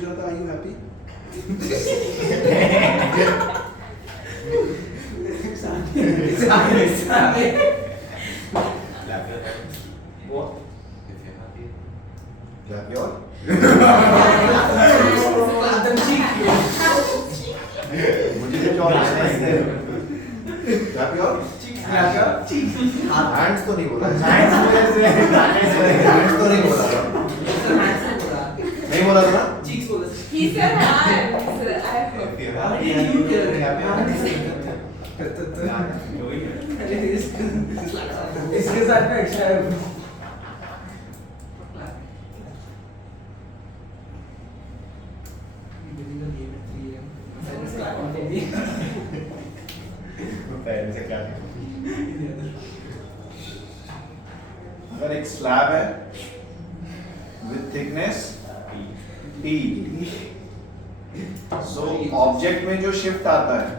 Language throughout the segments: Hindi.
पूछ रहा था are you happy? Clap your मुझे कुछ और Clap your hands तो नहीं बोला hands तो नहीं बोला नहीं बोला था ना He said hands. I इसके साथ में एक्स्ट्रा पहले से क्या अगर एक स्लैब है with thickness T so object में जो शिफ्ट आता है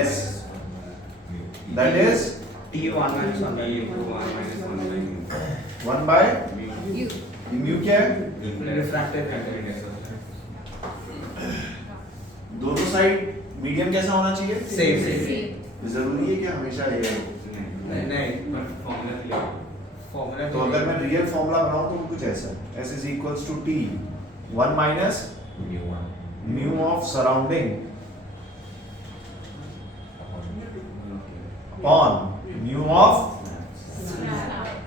S that is T1 minus 1 by U2 1 minus 1 by mu 1 by You. mu क्या है refractive index दोनों साइड मीडियम कैसा होना चाहिए Same. जरूरी है कि हमेशा ये हो नहीं फॉर्मूला तो अगर मैं रियल फॉर्मूला बनाऊं तो कुछ ऐसा है S is equals to T 1 minus mu of surrounding upon mu of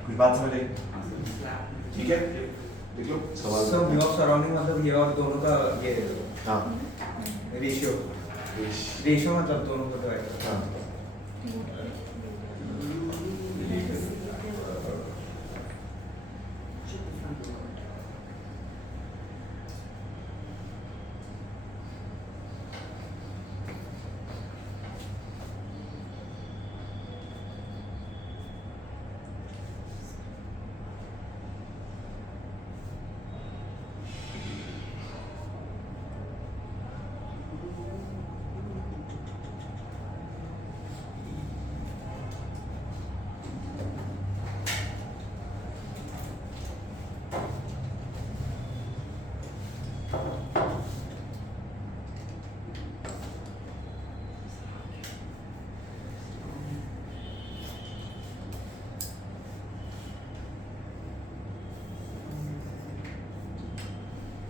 कुछ बात समझ आई ठीक है देख लो सवाल So mu of surrounding मतलब ये और दोनों का ये हाँ रेशियो मतलब दोनों का डिवाइड हाँ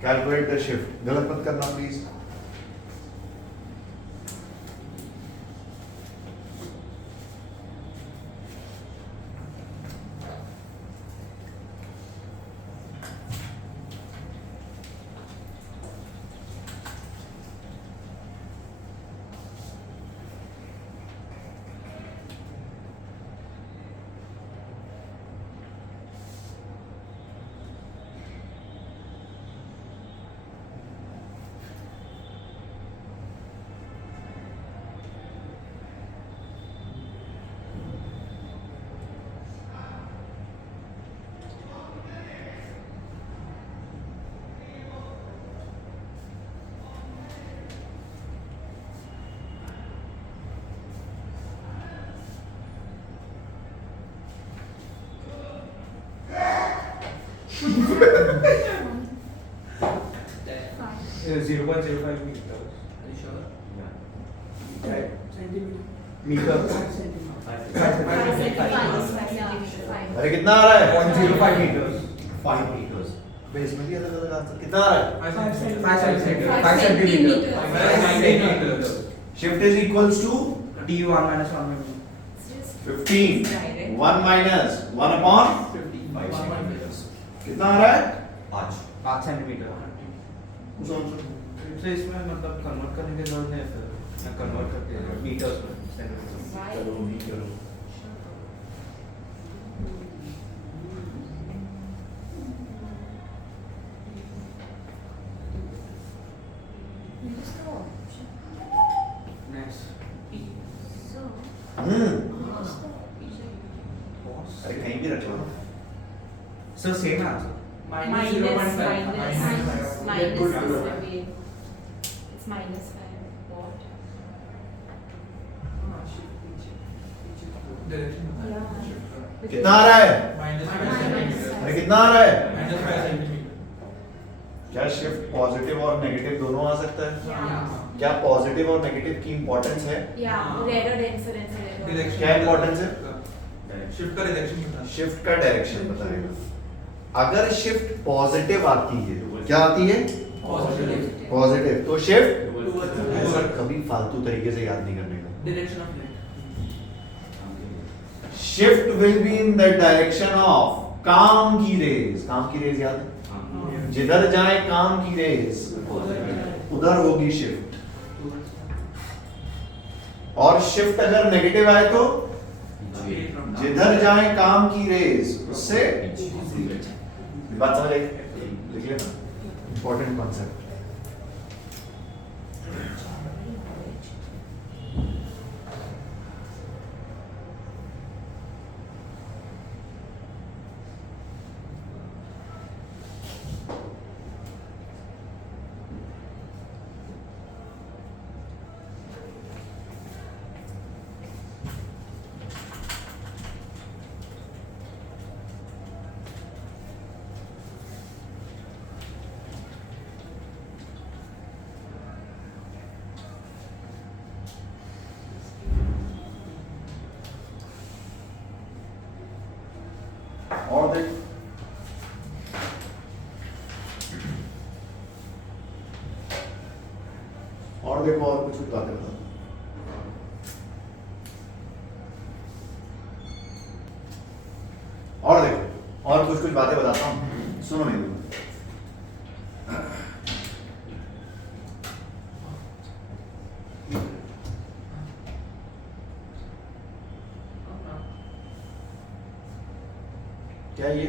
कैलकुलेट द शिफ्ट गलत मत करना please Fine. 0.05 meters. Are you sure? Right. Centimeter. Meter. 5 अरे कितना आ रहा है 0.05 meters. 5 meters बेस में भी अलग अलग आंसर कितना आ रहा है 5 centimeter. 5 centimeter. centimeter. Shift is equals to T1 minus 1 by mu. 15 1 minus 1 upon 5 centimeters. कितना आ रहा है 5 centimeter. उस आंसर तो इसमें मतलब कन्वर्ट करने की जरूरत नहीं है फिर मैं कन्वर्ट करके मीटर्स में सेंटीमीटर चलो नहीं करो अरे कहीं भी रख लो so same answer Minus 0.5. minus Good. is the way. It's minus 5. What? कितना आ रहा है Minus 5 Minus centimeters. five. अरे कितना आ रहा है Minus 5 centimeters. क्या शिफ्ट पॉजिटिव और नेगेटिव दोनों आ सकता है? Yeah. क्या पॉजिटिव और नेगेटिव की इंपॉर्टेंस है? Yeah. Rarer denser and rarer. Direction. क्या importance है? शिफ्ट का डायरेक्शन बता शिफ्ट का डायरेक्शन बताएगा। अगर शिफ्ट पॉजिटिव आती है, क्या आती है? Positive. पॉजिटिव, तो शिफ्ट Towards ऐसा कभी फालतू तरीके से याद नहीं करने का। direction of light. Shift will be in the direction of काम की रेज। काम की रेज याद है? जिधर जाए काम की रेज उधर होगी शिफ्ट। और शिफ्ट अगर नेगेटिव आए तो जिधर जाए काम की रेज उससे बात समझ आई? लिख लेना, इंपॉर्टेंट कॉन्सेप्ट। और देख, और देखो, और कुछ बातें बता। और देखो, और कुछ बातें बताता हूँ, सुनो मेरी। क्या ये?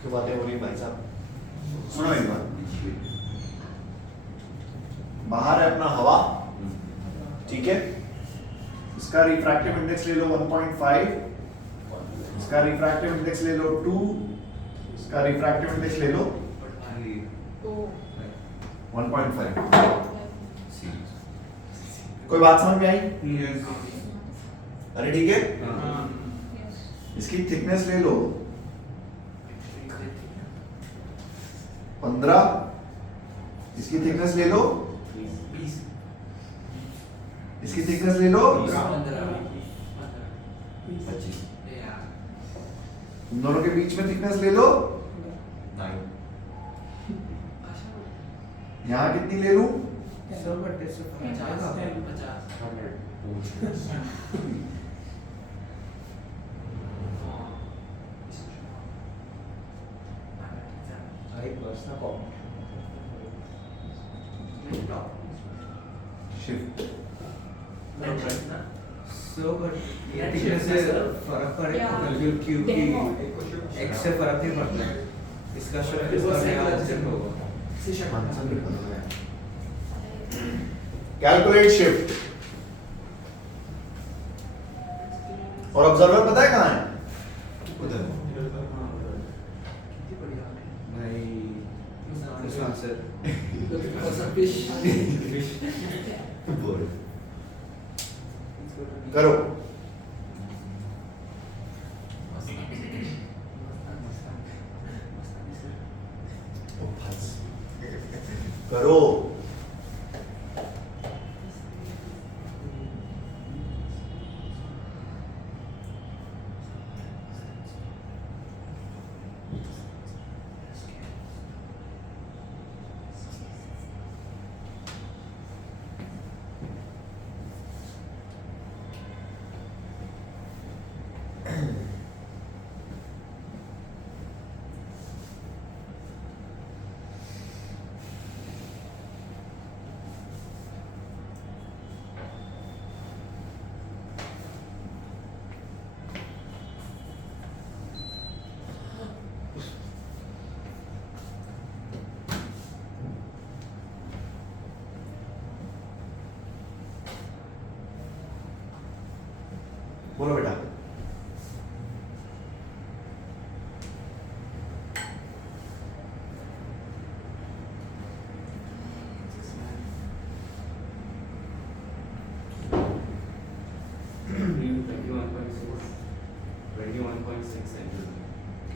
क्यों बातें हो रही भाई साहब? सुनो एक बार, बाहर है अपना हवा, ठीक है? इसका रिफ्रैक्टिव इंडेक्स ले लो 1.5, इसका रिफ्रैक्टिव इंडेक्स ले लो 2, इसका रिफ्रैक्टिव इंडेक्स ले लो Oh. 1.5। कोई बात समझ में आई? अरे ठीक है, इसकी थिकनेस ले लो 15, इसकी थिकनेस ले लो, इसकी थिकनेस ले लो, इन दोनों के बीच में थिकनेस ले लो 9। यहाँ कितनी ले लूं? शिफ्ट सो बट ये थिकनेस से फर्क पड़ेगा क्योंकि x से फर्क नहीं पड़ता है। इसका शिफ्ट इसका नया ऑब्जेक्ट होगा। Calculate shift. और ऑब्जर्वर पता है कहाँ है? This answer. करो। करो।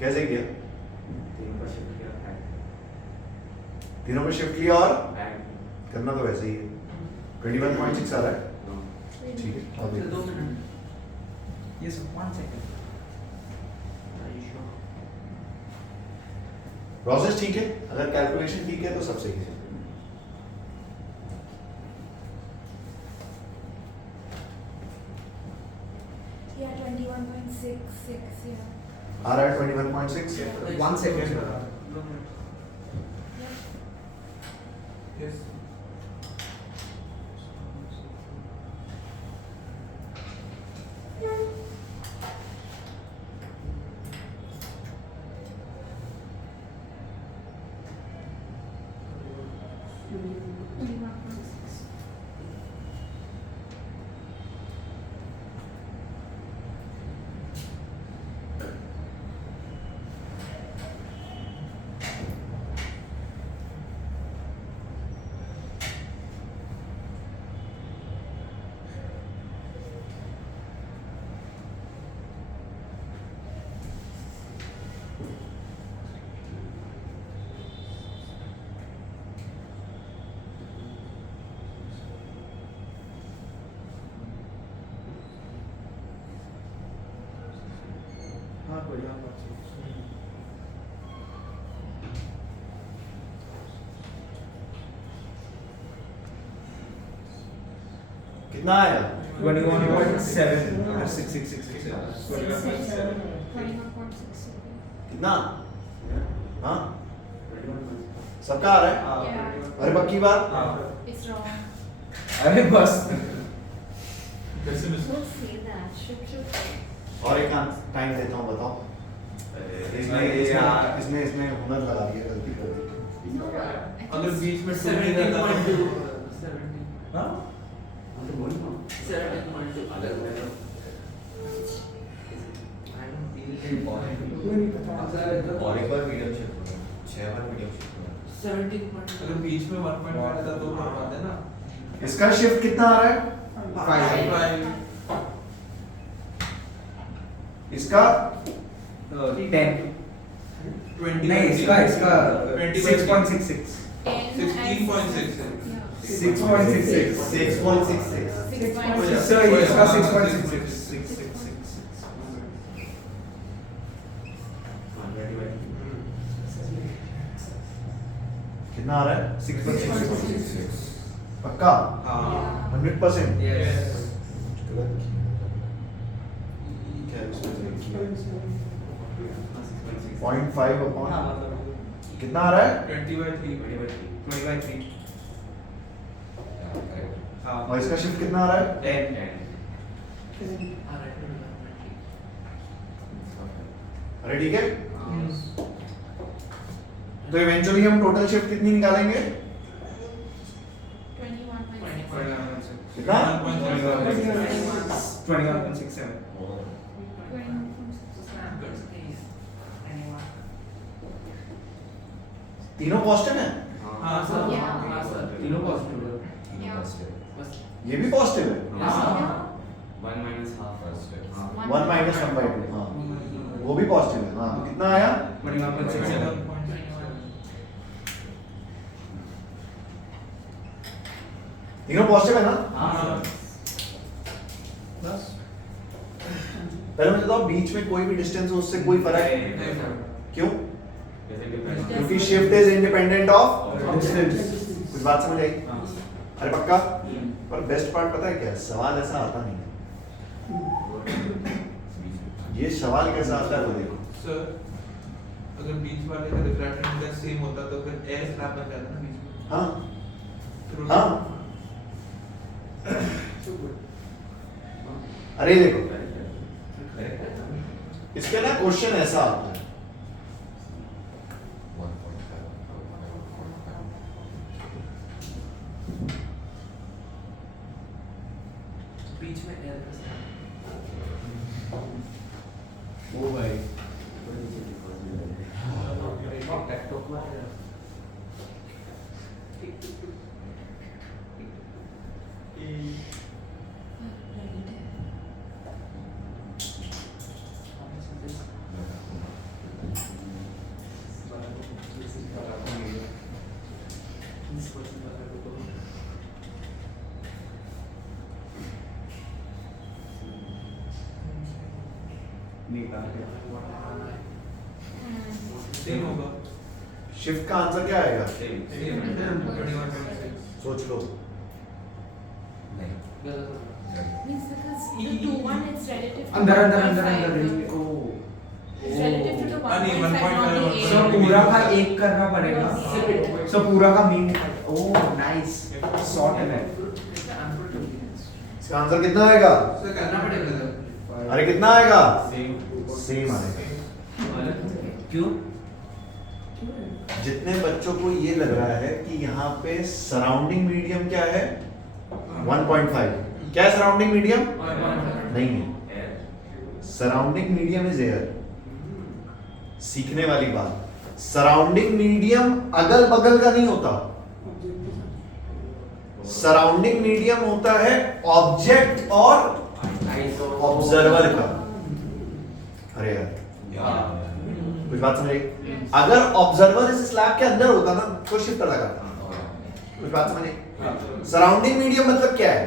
कैसे किया? तीनों का शिफ्ट किया है तीनों पे शिफ्ट लिया और ऐड करना तो वैसे ही है। 21.6 आ रहा है। ठीक है, अब सर, 2 देखो। Minute. Yes, 1 second. Are you sure? Process ठीक है, अगर कैलकुलेशन ठीक है तो सब सही है। Yeah, 21.66, yeah. आ रहा है 21.6। 1 second. 2 minutes. Yeah. Yes. हाँ बढ़िया बात है। कितना आया? 21.7 6 कितना? हाँ सबका आ रहा है? Yeah. अरे पक्की बात? It's wrong. अरे बस Don't say that. Should. और एक टाइम देता हूँ, बताओ। इसने हुनर लगा दिया, गलती कर दी। No. अगर बीच में 17.2. 17. हाँ 17.2. और एक बार मीडियम शिफ्ट करो, 6 बार मीडियम शिफ्ट करो। 17.2. अगर बीच में 1.5 था तो हम आते ना. इसका शिफ्ट कितना आ रहा है? 5. इसका 10 नहीं इसका 6.66 16.6 है. 6.66 6.66 सर ये इसका 6.66 कितना आ रहा है? 6.66 पक्का? हाँ. 100%? यस गलत क्या है इसमें? 0.5 अपॉन कितना आ रहा है? 20/3. 20/3 हाँ और इसका शिफ्ट कितना आ रहा है? 10 अरे ठीक है, तो इवेंचुअली हम टोटल शिफ्ट कितनी निकालेंगे? 21.6. कितना? 21.67 तीनों पॉजिटिव है? हाँ सर. Yeah. हाँ सर. तीनों पॉजिटिव है Yeah. बस. ये भी पॉजिटिव है? Yeah. 1 minus half first है। हाँ। 1 minus 1/2, हाँ वो भी पॉजिटिव है। हाँ तो कितना आया? 21.67 तीनों पॉजिटिव है ना? हाँ. बस पहले मुझे बताओ, बीच में कोई भी डिस्टेंस हो उससे कोई फर्क नहीं सर. क्यों? जैसे डिफरेंस क्योंकि shift is independent of distance कुछ बात समझ आई? हाँ अरे पक्का? पर बेस्ट पार्ट पता है क्या है? सवाल ऐसा आता नहीं है। ये सवाल कैसा आता है वो देखो। सर अगर बीच वाले का रिफ्रैक्टिव इंडेक्स सेम होता तो फिर एयर स्लैब बन जाता ना बीच में. हाँ फिर हाँ अरे देखो, इसके ना क्वेश्चन ऐसा आता है, बीच में एयर का ओ भाई निकाल के सेम होगा शिफ्ट का आंसर क्या आएगा? सेम सेम 21.6 सोच लो। नहीं Means because the 2-1 is relative to अंदर 1.5. ओ It's relative to the नहीं, 1.5 not the 8. सब पूरा का एक करना पड़ेगा Yes. सब पूरा का मीन ओ नाइस सॉर्ट है इसका आंसर कितना आएगा? उसे करना पड़ेगा अरे कितना आएगा? सेम सेम आएगा। क्यों? जितने बच्चों को ये लग रहा है कि यहाँ पे सराउंडिंग मीडियम क्या है? 1.5। क्या है सराउंडिंग मीडियम? नहीं है। Air surrounding medium is air. सीखने वाली बात, सराउंडिंग मीडियम अगल बगल का नहीं होता। सराउंडिंग मीडियम होता है ऑब्जेक्ट और ऑब्जर्वर का। अरे यार कुछ बात समझ आई? अगर ऑब्जर्वर इस स्लैब के अंदर होता ना तो शिफ्ट लगा था। कुछ बात समझ आई? सराउंडिंग मीडियम मतलब क्या है?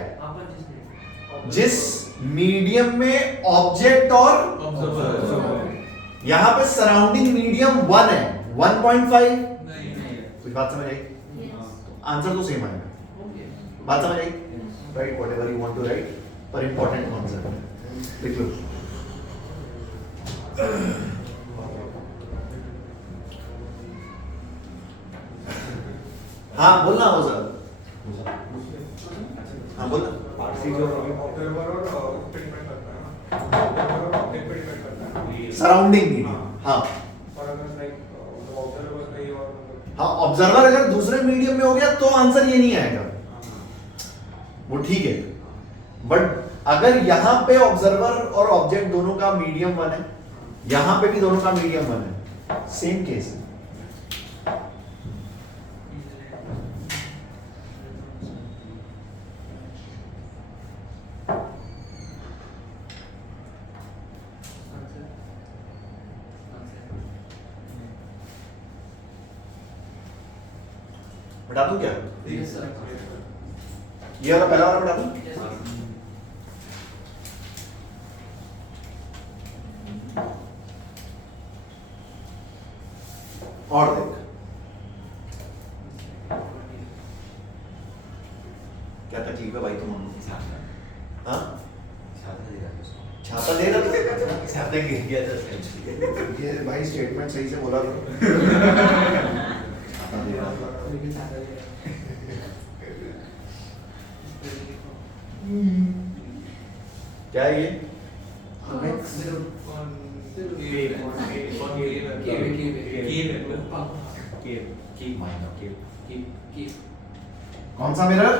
जिस मीडियम में ऑब्जेक्ट और ऑब्जर्वर यहां पे सराउंडिंग मीडियम 1 है, 1.5। नहीं कुछ बात समझ आई? Yes. आंसर तो सेम आएगा। बात समझ आई? Right, whatever you want to write, पर इंपॉर्टेंट कॉन्सेप्ट लिख लो। हाँ बोलना हो सर। हाँ बोलना। सराउंडिंग मीडियम, हाँ हाँ। ऑब्जर्वर अगर दूसरे मीडियम में हो गया तो आंसर ये नहीं आएगा, वो ठीक है। बट अगर यहां पे ऑब्जर्वर और ऑब्जेक्ट दोनों का मीडियम 1 है, यहां पे भी दोनों का मीडियम 1 है, सेम केस है। बता दूं क्या? ये वाला पहला वाला बता दूं? और देख, क्या तकलीफ है भाई तुम? हाँ छाता दे रहा था, छाता गिर गया था essentially। ये भाई स्टेटमेंट सही से बोला करो। छाता दे रहा था। क्या है ये? कौन सा मिरर?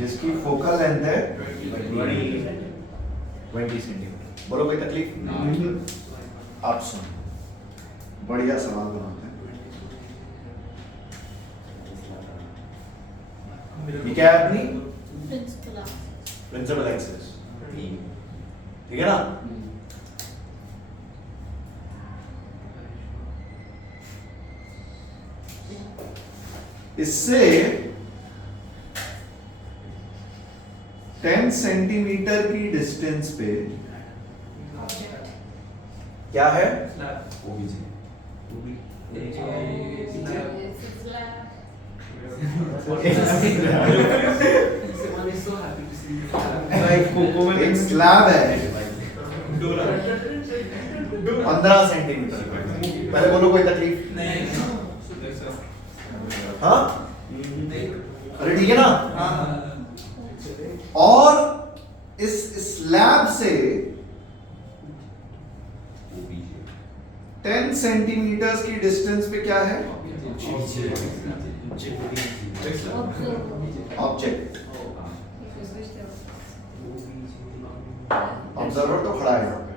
जिसकी फोकल लेंथ है 20 सेंटीमीटर। बोलो कोई तकलीफ? आप सुन, बढ़िया सवाल बनाते हैं। ये क्या है अपनी Principal. प्रिंसिपल एक्सिस, ठीक है ना? इससे 10 सेंटीमीटर की डिस्टेंस पे क्या है? एक स्लैब है 15 सेंटीमीटर। पहले बोलो कोई तकलीफ? हाँ अरे ठीक है ना? और इस स्लैब से 10 सेंटीमीटर की डिस्टेंस पे क्या है? ऑब्जेक्ट। ऑब्जर्वर तो खड़ा है यहाँ पे।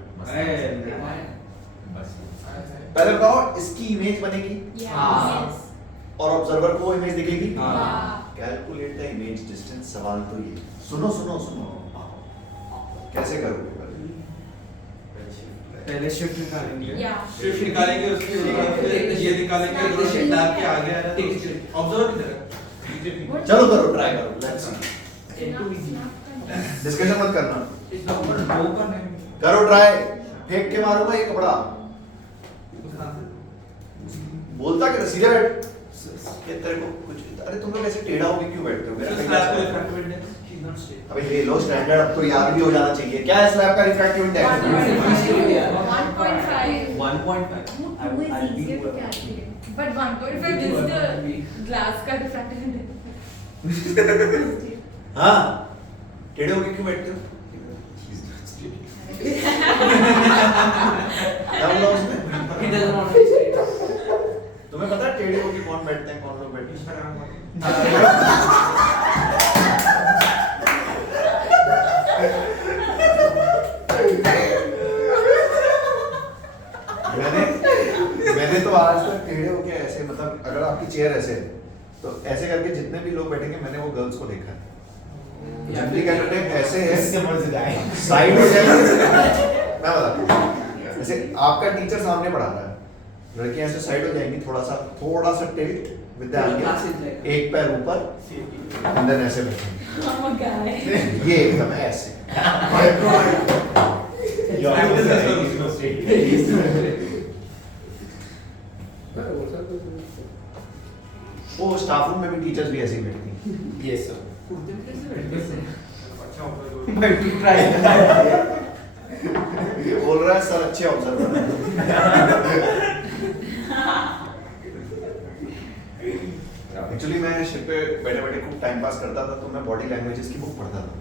पहले बताओ, इसकी इमेज बनेगी Yes. और ऑब्जर्वर को इमेज दिखेगी। Yeah. Calculate the image distance. सवाल तो ये, सुनो सुनो सुनो, कैसे करोगे? पहले शिफ्ट निकालेंगे Yeah. शिफ्ट निकालेंगे, उसके बाद फिर ये निकालेंगे, तो शिफ्ट लैब के आगे आ रहा है तो ऑब्जर्व की तरह। चलो करो, ट्राई करो, let's see. Enough, enough. Discussion मत करना, दो का नहीं करो ट्राई, फेंक के मारूंगा ये कपड़ा। बोलता कि सीधे बैठ। ये तेरे को कुछ, अरे तुम लोग ऐसे टेढ़ा होके क्यों बैठते हो? मेरा So कहीं slab ऐसा- का refractive index is not straight. अबे ले लो स्टैंडर्ड, अब तो याद भी हो जाना चाहिए। क्या है स्लैब का refractive index? 1.5. 1.5. Two is easier to calculate. But 1.5 is the glass का diffractive index. हाँ, टेढ़े होके क्यों बैठते हो? क्या बोला उसने? He doesn't want to be straight. तुम्हें पता है टेढ़े होके कौन बैठते हैं, कौन लोग बैठते हैं? मैंने तो आज तक टेढ़े होके ऐसे, मतलब अगर आपकी चेयर ऐसे है तो ऐसे करके जितने भी लोग बैठेंगे, मैंने वो गर्ल्स को देखा है। जनरली क्या करते हैं, ऐसे है साइड हो जाएंगे। मैं बताता हूँ, जैसे आपका टीचर सामने पढ़ा रहा है, लड़कियां ऐसे साइड हो जाएंगी, थोड़ा सा टिल्ट विद द एंगल, एक पैर ऊपर एंड देन ऐसे बैठेंगे। I'm a guy. ये एकदम ऐसे। वो स्टाफ रूम में भी टीचर्स भी ऐसे ही बैठती हैं। Yes sir. कुर्ते में कैसे बैठते हैं? अच्छा observe मैं to try. ये बोल रहा है सर अच्छे ऑब्जर्वर हैं। एक्चुअली मैं शिप पे बैठे बैठे खूब टाइम पास करता था, तो मैं बॉडी लैंग्वेजेस की बुक पढ़ता था।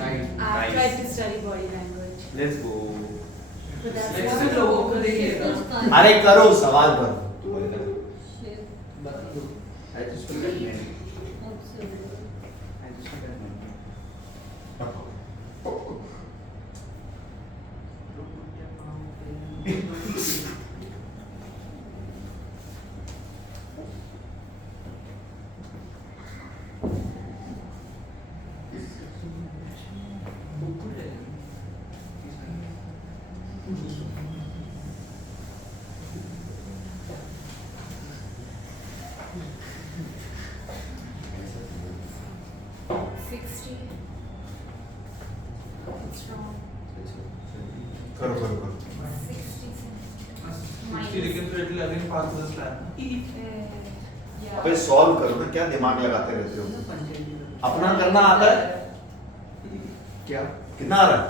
Nice. I tried to study body language. Let's go. But that's Let's not- go लोगों को देखिए तो अरे करो सवाल करो। बता दो। I just forget name. I just forget name. It's wrong. करो करो करो। 60. 60 लेकिन तो it will again pass the slab. Yeah. अबे सॉल्व करो ना, क्या दिमाग लगाते रहते हो? अपना करना आता है? क्या कितना आ रहा है?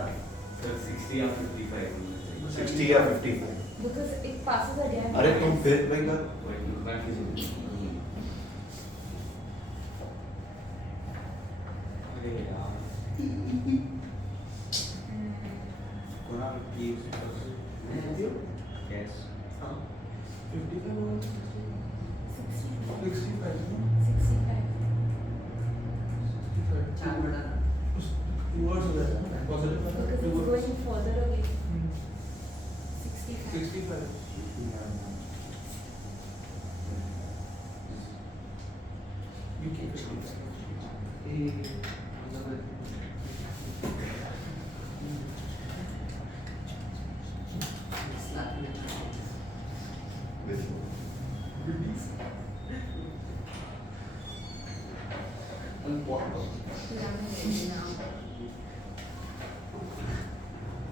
Sir 60 or 55. 60 या 55? Because it passes again. अरे तुम फिर भाई कर। Wait, you can't use it. अरे यार। कोना की Yes. 55 or 65? 65. 65. Towards that. Positive. Because it's going further away. 65. 65. You can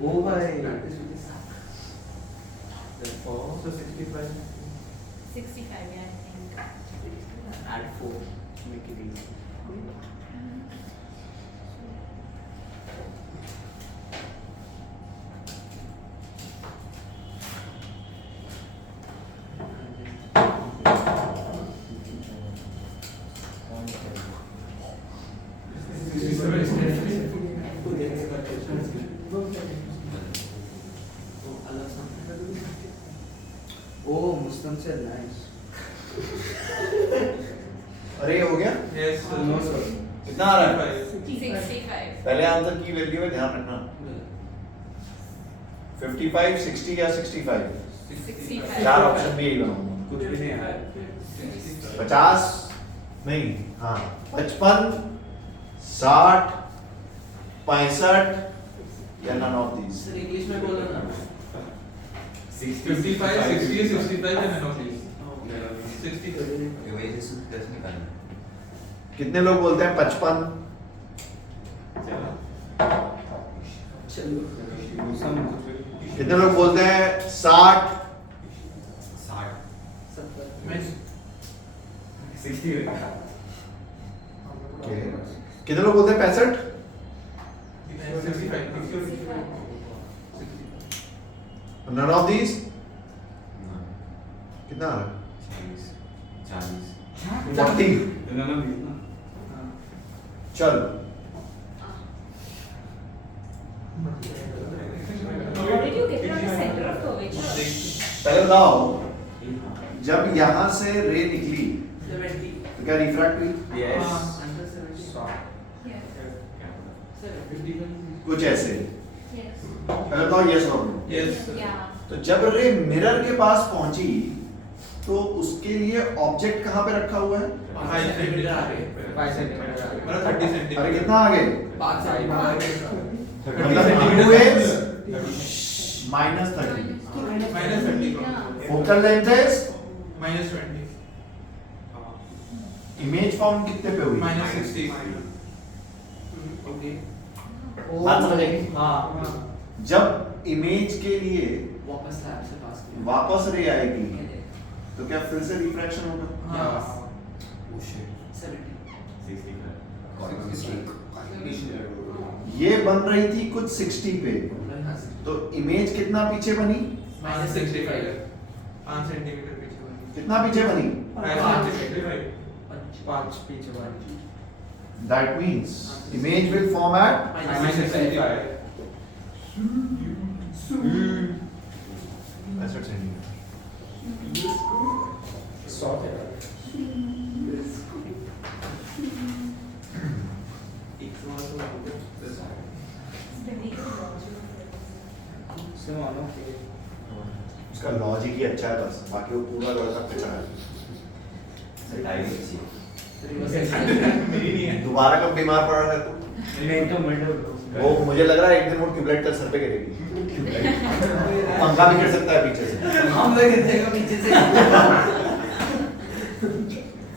Oh भाई. Therefore, so 65. 65, yeah, I think. Add 4 to make it easy. Oh, Muslim said nice. अरे ये हो गया? Yes. No, sir. कितना आ रहा है? 65. पहले आंसर की वैल्यू है, ध्यान रखना। 55, 60 या 65? 65. चार ऑप्शन भी यही बनाऊंगा। कुछ भी नहीं आया. 50 नहीं, हाँ 55, 60, 65 या none of these? Sir English में बोलो ना. 55, 60, 65 and none of these. 60. कितने लोग बोलते हैं 55? कितने लोग बोलते हैं 60? 60 कितने लोग बोलते हैं 65? 65 None of these? कितना आ रहा है? 40? चल What did you get from the center of curvature? पहले बताओ, जब यहाँ से रे निकली तो क्या रिफ्रैक्ट हुई? Yes. कुछ ऐसे। Yes. पहले बताओ यस और नो। Yes. Yeah. तो जब रे मिरर के पास पहुंची तो उसके लिए ऑब्जेक्ट कहाँ पे रखा हुआ है? 5 सेंटीमीटर आगे, 5 सेंटीमीटर मतलब 30 अरे सेंटीमीटर। कितना आगे? 5 सेंटीमीटर मतलब two is minus 30। minus 30 Yeah. Focal length is minus 20 image form कितने पे हुई? minus 60 बात समझ आई? हाँ जब इमेज के लिए वापस लैब से पास किया वापस रे आएगी तो क्या फिर से रिफ्रैक्शन होगा? हाँ 70 ये बन रही थी कुछ 60 पे, तो इमेज कितना पीछे बनी? minus 65 5 सेंटीमीटर पीछे बनी। कितना पीछे बनी? 5 सेंटीमीटर 5 पीछे वाली That means image will form at minus 65 पैंसठ सेंटीमीटर। उसका लॉजिक ही अच्छा है, बस बाकी वो पूरा लड़का कचरा है। मेरी नहीं है। दोबारा कब बीमार पड़ रहा है तू? वो मुझे लग रहा है एक दिन वो ट्यूबलाइट तेरे सर पे गिरेगी। पंखा भी गिर सकता है पीछे से। हम लोग देखेगा पीछे से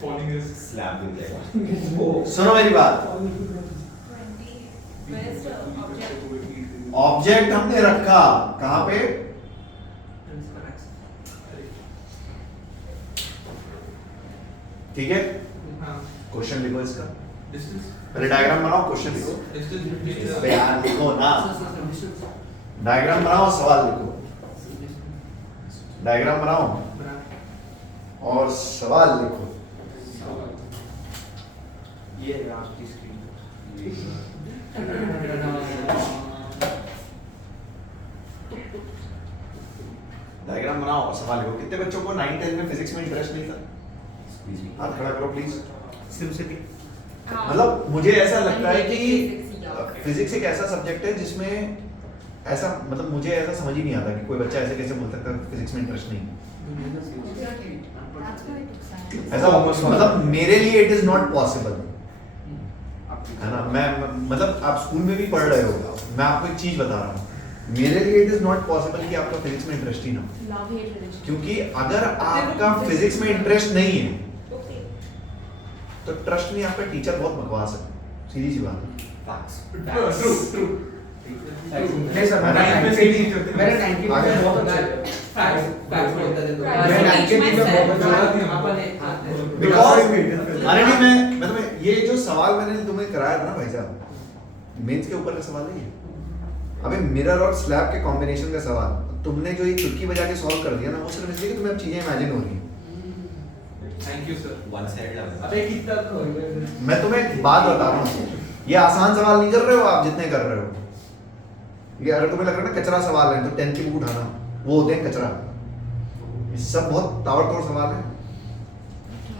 Falling is स्लैब मिल जाएगा। सुनो मेरी बात, 20. Where is the object? Object हमने रखा कहाँ पे? ठीक है, हाँ क्वेश्चन लिखो इसका। distance पहले डायग्राम बनाओ, क्वेश्चन लिखो। distance अबे यार लिखो ना, डायग्राम बनाओ, सवाल लिखो। डायग्राम बनाओ और सवाल लिखो। ये आपकी स्क्रीन डायग्राम बनाओ और सवाल लिखो। कितने बच्चों को 9 10 में फिजिक्स में इंटरेस्ट नहीं था? हाथ खड़ा करो प्लीज। सिम्सिटी मतलब मुझे ऐसा लगता है कि Physics, yeah. फिजिक्स एक ऐसा सब्जेक्ट है जिसमें ऐसा, मतलब मुझे ऐसा समझ ही नहीं आता कि कोई बच्चा ऐसे कैसे बोल सकता है फिजिक्स में इंटरेस्ट नहीं है। That's why I took science. ऐसा मतलब मेरे लिए इट इज नॉट पॉसिबल, है ना। मैं मतलब आप स्कूल में भी पढ़ रहे हो, मैं आपको एक चीज बता रहा हूँ, मेरे लिए इट इज नॉट पॉसिबल कि आपका फिजिक्स में इंटरेस्ट ही ना हो। Love hate relationship. क्योंकि अगर आपका फिजिक्स में इंटरेस्ट नहीं है Okay. तो ट्रस्ट नहीं, आपका टीचर बहुत बकवास है, सीधी सी बात है। true नहीं सर मैंने 90 बहुत अच्छा फैक्ट्स बोलता थे तो Right. मैं 90 में बहुत अच्छा बिकॉज अरे नहीं, मैं तुम्हें ये जो सवाल मैंने तुम्हें कराया था ना भाई साहब, मेंस के ऊपर का सवाल है ये। अबे मिरर और स्लैब के कॉम्बिनेशन का सवाल तुमने जो ये चुटकी बजा के सॉल्व कर दिया ना, वो सिर्फ इसलिए कि तुम्हें अब चीजें इमेजिन हो रही हैं। thank you sir one side अबे कितना मैं तुम्हें एक बात बता रहा हूँ, ये आसान सवाल नहीं कर रहे हो आप जितने कर रहे हो। ये अगर तुम्हें लग रहा है ना कचरा सवाल है तो 10 की बुक उठाना, वो होते हैं कचरा। ये सब बहुत ताबड़तोड़ सवाल है।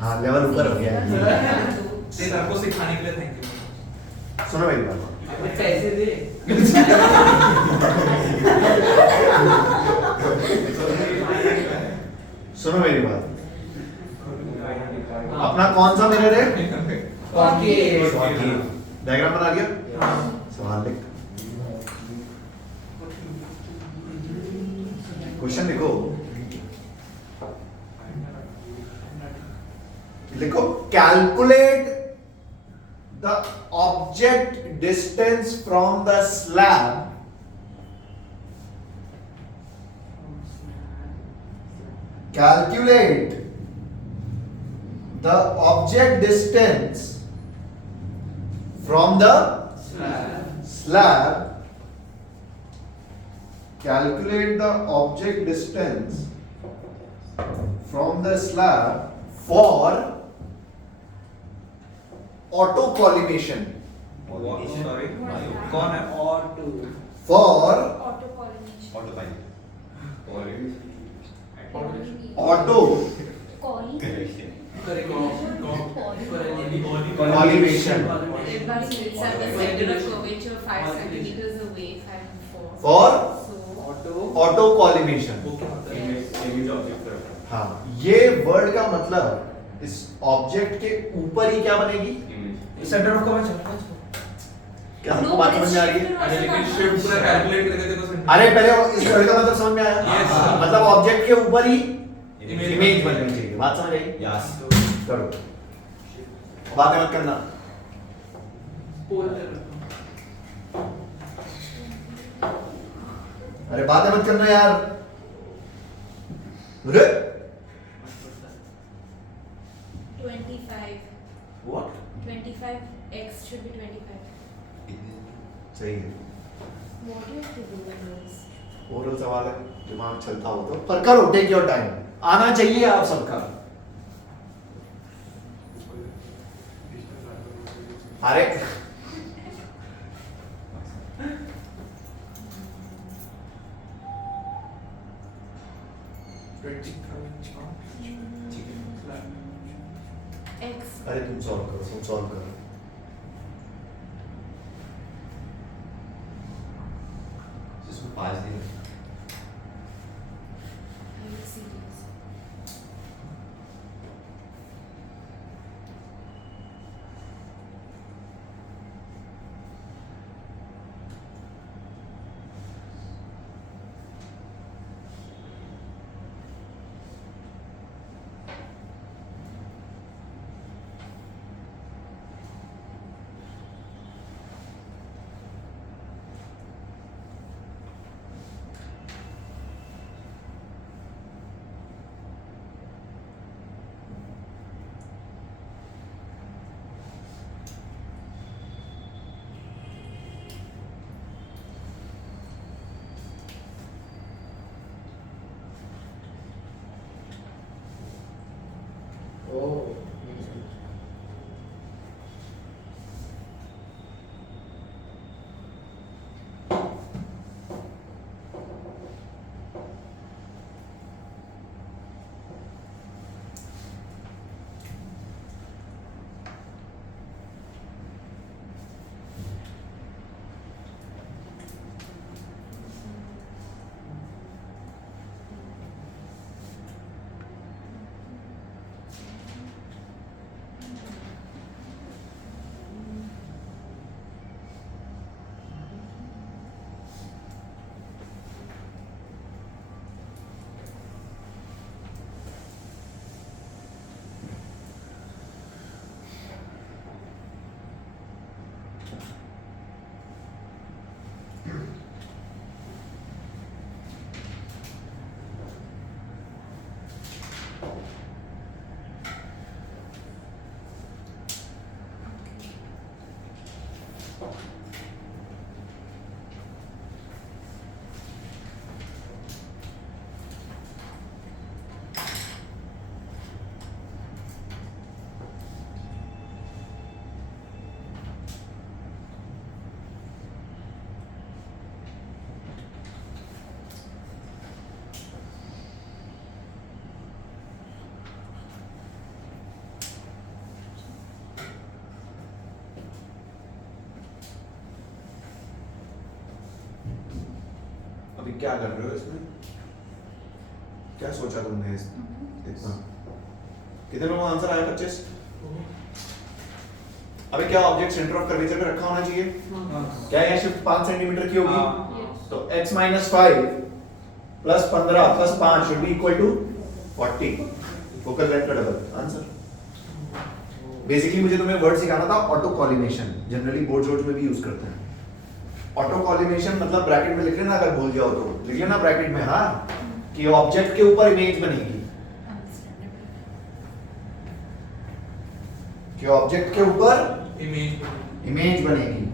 हाँ लेवल ऊपर हो गया है। सर आपको सिखाने के लिए थैंक यू सुनो मेरी बात, पैसे दे सुनो मेरी बात। अपना कौन सा मिरर है? ओके डायग्राम बना दिया, सवाल लिख, क्वेश्चन लिखो। लिखो calculate the object distance from the slab Calculate the object distance from the slab. Calculate the object distance from the slab for auto collimation. What? Sorry. What is that? कौन है? For Auto pollination. auto collimation. It must be at the center of curvature 5 centimeters away, 5 and 4. For So, auto collimation. वो क्या होता है? इमेज ऑब्जेक्ट है हाँ, ये वर्ड का मतलब इस ऑब्जेक्ट के ऊपर ही क्या बनेगी? Image centre of curvature. क्या हमको No, बात but समझ में आ रही है? shift अरे लेकिन शिफ्ट पूरा कैलकुलेट करके देखो सेंटर. अरे पहले इस वर्ड का मतलब समझ में आया? Yes. मतलब ऑब्जेक्ट के ऊपर ही Image इमेज बननी चाहिए. बात समझ आई? यस करो. बातें मत करना. अरे बातें मत करना यार. अरे 25. व्हाट? 25. X should be 25. सही है. What do you have to do with this? Oral सवाल है, दिमाग चलता हो तो पर करो. Take your time. आना चाहिए आप सबका. अरे X. अरे तुम सॉल्व करो. जिसमें 5 दिन Are you serious? अभी क्या कर रहे हो इसमें? क्या सोचा तुमने इतना? कितने लोगों का आंसर आया? 25. अभी क्या ऑब्जेक्ट सेंटर ऑफ कर्वेचर पे रखा होना चाहिए? क्या यह शिफ्ट 5 सेंटीमीटर की होगी? Yes. तो x minus 5 plus 15 plus 5 should be equal to 40. Focal length का डबल आंसर. बेसिकली मुझे तुम्हें वर्ड सिखाना था ऑटो कॉलिमेशन. जनरली बोर्ड में भी यूज करते हैं. ऑटो कॉलिमेशन मतलब ब्रैकेट में लिख लेना, अगर भूल जाओ तो लिख लेना ब्रैकेट में, हाँ, कि ऑब्जेक्ट के ऊपर इमेज बनेगी. कि ऑब्जेक्ट के ऊपर इमेज इमेज बनेगी।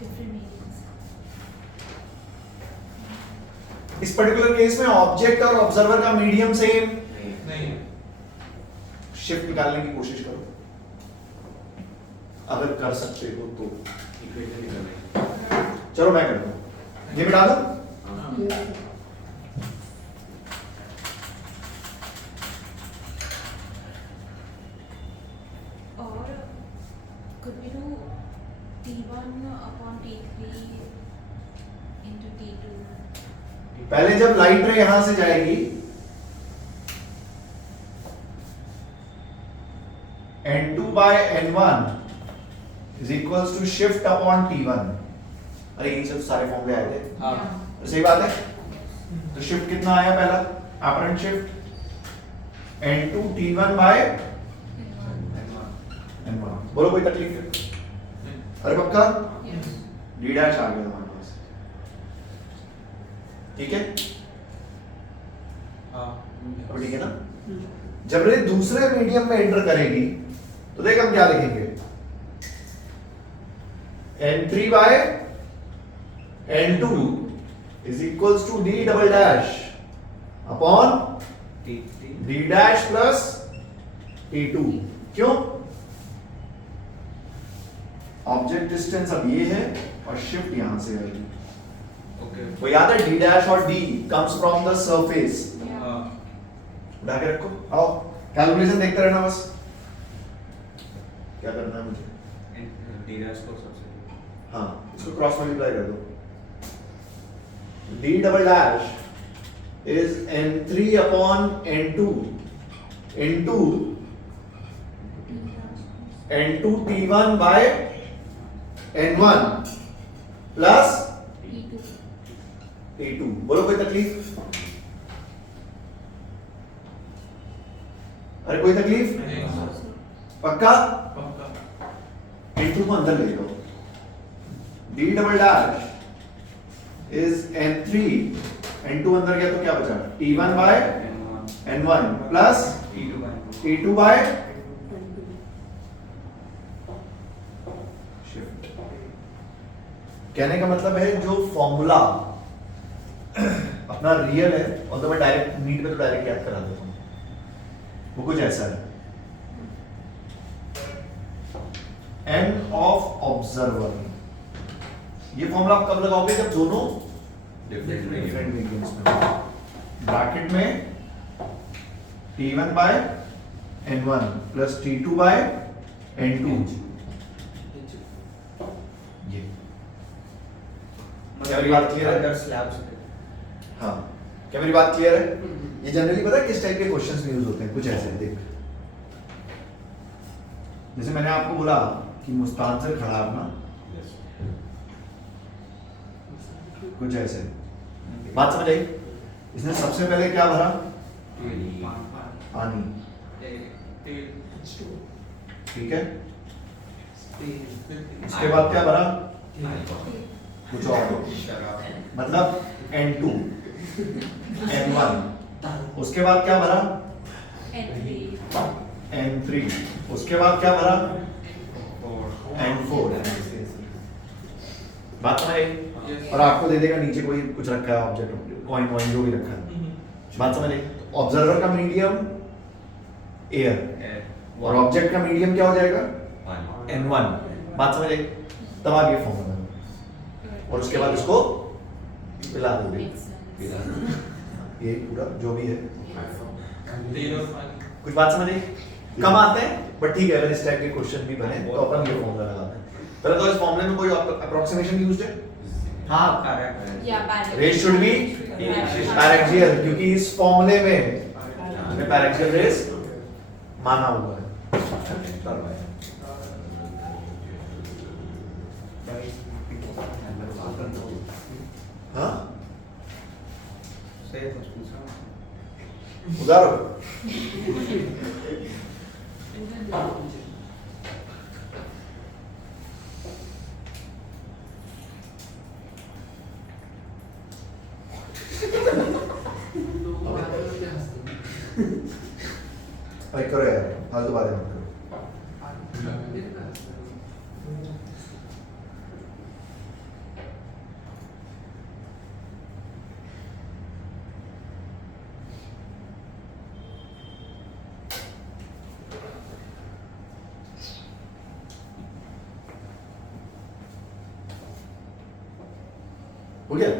Different meanings. इस पर्टिकुलर केस में ऑब्जेक्ट और ऑब्जर्वर का मीडियम सेम, नहीं शिफ्ट निकालने की कोशिश करो अगर कर सकते हो तो। इक्वेशन निकल रही चलो मैं करता हूं, ये मिटा दो। है। Or could we do T1 upon T3 into T2? पहले जब लाइट रे यहां से जाएगी N2 by N1 is equals to shift upon T1। अरे यही सब सारे फॉर्मूले आए थे, हाँ। तो सही बात है। तो शिफ्ट कितना आया पहला, apparent shift N2 T1 by N1। बोलो कोई तकलीफ है? अरे पक्का Yes. D डैश आ गया हमारे पास, ठीक है? अब ठीक है ना? जब ये दूसरे मीडियम में एंटर करेगी तो देख हम क्या लिखेंगे, N3 by N2 is equals to D double dash upon T3 D dash plus T2। क्यों? ऑब्जेक्ट डिस्टेंस अब ये है और शिफ्ट यहां से आएगी। ओके तो याद है D dash और D comes from the surface। Yeah. हाँ उठा के रखो, आओ कैलकुलेशन देखते रहना बस। क्या करना है मुझे? D dash को सबसे हाँ, इसको क्रॉस मल्टीप्लाई कर दो। D double dash is N3 upon N2 into N2 T1 by N1 plus T2. T2। बोलो कोई तकलीफ? अरे कोई तकलीफ? पक्का? N2 को अंदर ले लो। D double dash is N3, N2 अंदर गया तो क्या बचा? T1 by N1 plus T2 by T2 by shift. कहने का मतलब है जो फॉर्मूला अपना रियल है और तो मैं डायरेक्ट नीट में तो डायरेक्ट याद करा देता हूँ, वो कुछ ऐसा है। N ऑफ ऑब्जर्वर, ये फॉर्मूला आप कब लगाओगे? जब दोनों डिफरेंट मीडियम्स में, ब्रैकेट में T1 by N1 plus T2 by N2। ये क्या मेरी बात क्लियर है? अंदर स्लैब्स हाँ, क्या मेरी बात क्लियर है? ये जनरली पता है किस टाइप के क्वेश्चंस में यूज होते हैं? कुछ ऐसे, देख जैसे मैंने आपको बोला कि मुस्तान से खड़ा अपना, कुछ ऐसे बात समझ आई? इसने सबसे पहले क्या भरा? पानी, ठीक है? इसके बाद क्या भरा? कुछ और, मतलब N2 N1। उसके बाद क्या भरा? N3. N3। उसके बाद क्या भरा? N4। बात समझ आई? और आपको दे देगा नीचे कोई कुछ रखा है ऑब्जेक्ट, कॉइन वॉइन जो भी रखा है। बात समझ आई? ऑब्जर्वर का मीडियम एयर और ऑब्जेक्ट का मीडियम क्या हो जाएगा? N1। बात समझ आई? तब आप ये फॉर्मूला और उसके बाद इसको पिला दोगे, Makes sense. ये पूरा जो भी है। तेल और कुछ बात समझ आई? कम आते हैं बट ठीक है, अगर इस टाइप के क्वेश्चन भी बने तो अपन ये फॉर्मूला लगाते हैं। पहले तो इस फॉर्मूले में कोई अप्रोक्सीमेशन यूज्ड है? हाँ correct Yeah, parallel. Rays should be paraxial, क्योंकि इस फॉर्मूले में पैरेक्सियल रेस माना हुआ है। हाँ, सही कुछ पूछा उधर चेक करो यार, फालतू बातें मत करो। हो गया?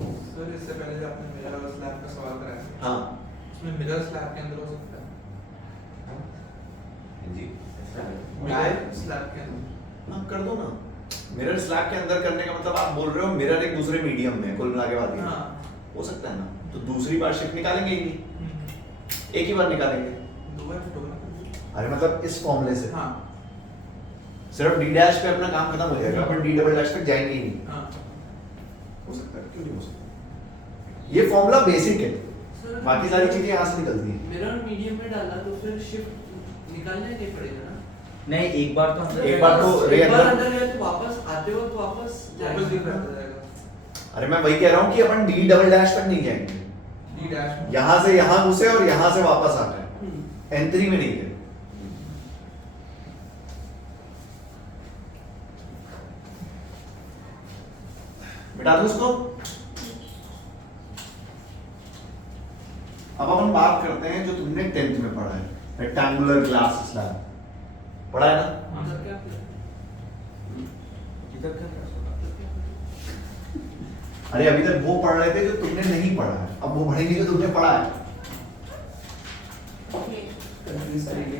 सर इससे पहले जो आपने मिरर स्लैब का सवाल कराया, हाँ उसमें मिरर स्लैब के अंदर हो सकता है। जी मिरर स्लैब के अंदर। हाँ कर दो ना। मिरर स्लैब के अंदर करने का मतलब आप बोल रहे हो मिरर एक दूसरे मीडियम में, कुल मिला के बात ये है। हाँ। हो सकता है ना, तो दूसरी बार शिफ्ट निकालेंगे ही नहीं, एक ही बार निकालेंगे। दो बार फिट होगा। अरे मतलब इस फॉर्मूले से हाँ सिर्फ डी डैश पे अपना काम खत्म हो जाएगा, अपन डी डबल डैश तक जाएंगे ही नहीं। हाँ। हो सकता है, क्यों नहीं हो सकता? ये फॉर्मूला बेसिक है, सर, बाकी सारी चीजें यहाँ से निकलती हैं। मिरर मीडियम में डाला तो फिर शिफ्ट निकालना ही नहीं पड़ेगा ना। नहीं, एक बार तो अंदर एक बार तो रे एक बार अंदर- अंदर गया तो वापस आते वक्त वापस वापस भी जाएगा। बैठ जाएगा। अरे मैं वही कह रहा हूँ कि अपन डी डबल डैश तक नहीं जाएंगे, डी डैश। यहाँ से यहाँ घुसे और यहाँ से वापस आ गए, हम्म। एंट्री में नहीं गए। मिटा दो उसको। अब अपन बात करते हैं जो तुमने 10th में पढ़ा है, रेक्टेंगुलर ग्लास स्लैब पढ़ा है ना? अंदर क्या किया? इधर क्या अरे अभी तक वो पढ़ रहे थे जो तुमने नहीं पढ़ा है, अब वो पढ़ेंगे जो तुमने पढ़ा है। कंफ्यूज करेंगे।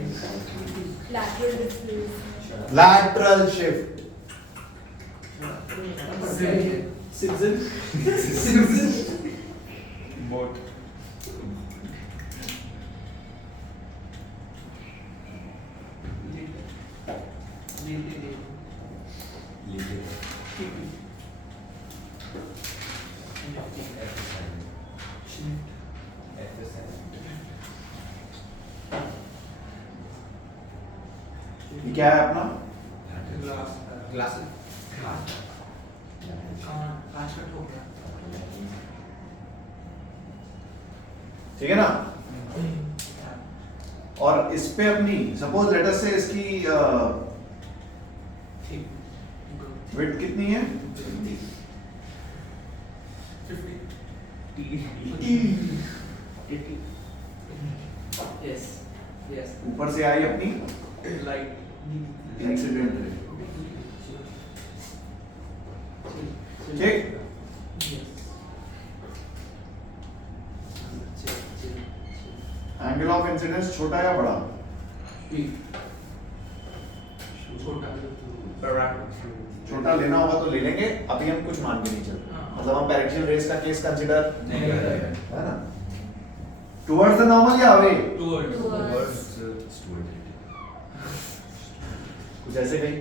lateral displacement. Lateral shift. सिक्सन सिक्सन बोट ये क्या है अपना? ग्लास। ग्लास कांच कट हो गया। ठीक है ना? और इस पे अपनी सपोज लेटर से इसकी विड्थ कितनी है? 50। यस यस ऊपर से आई अपनी लाइट इंसिडेंट रे। ठीक? एंगल ऑफ इंसिडेंस छोटा या बड़ा? छोटा लेना होगा तो ले लेंगे, अभी हम कुछ मान के नहीं चल रहे। हाँ। मतलब हम पैरेक्शियल रेस का केस कंसीडर नहीं कर रहे हैं। है ना? टुवर्ड्स द नॉर्मल या अवे? Towards. कुछ ऐसे कहीं?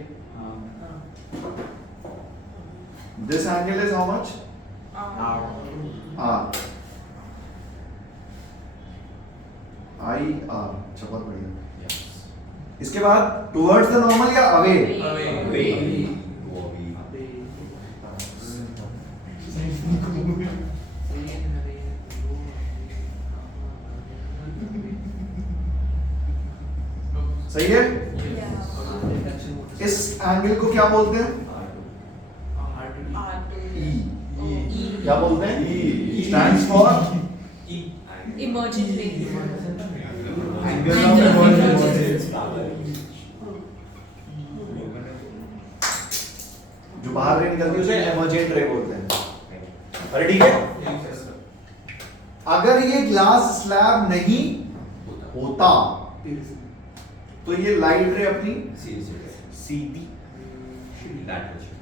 This angle is how much? R. I R. अच्छा बहुत बढ़िया। इसके बाद टुवर्ड्स द नॉर्मल या अवे? सही है? इस एंगल को क्या बोलते हैं? E. क्या बोलते हैं? E. Stands for Emergent ray. angle of Angle of emergence. जो बाहर रे निकलती है उसे एमर्जेंट रे बोलते हैं। अरे ठीक है? अगर ये ग्लास स्लैब नहीं होता तो ये लाइट रे अपनी सीधी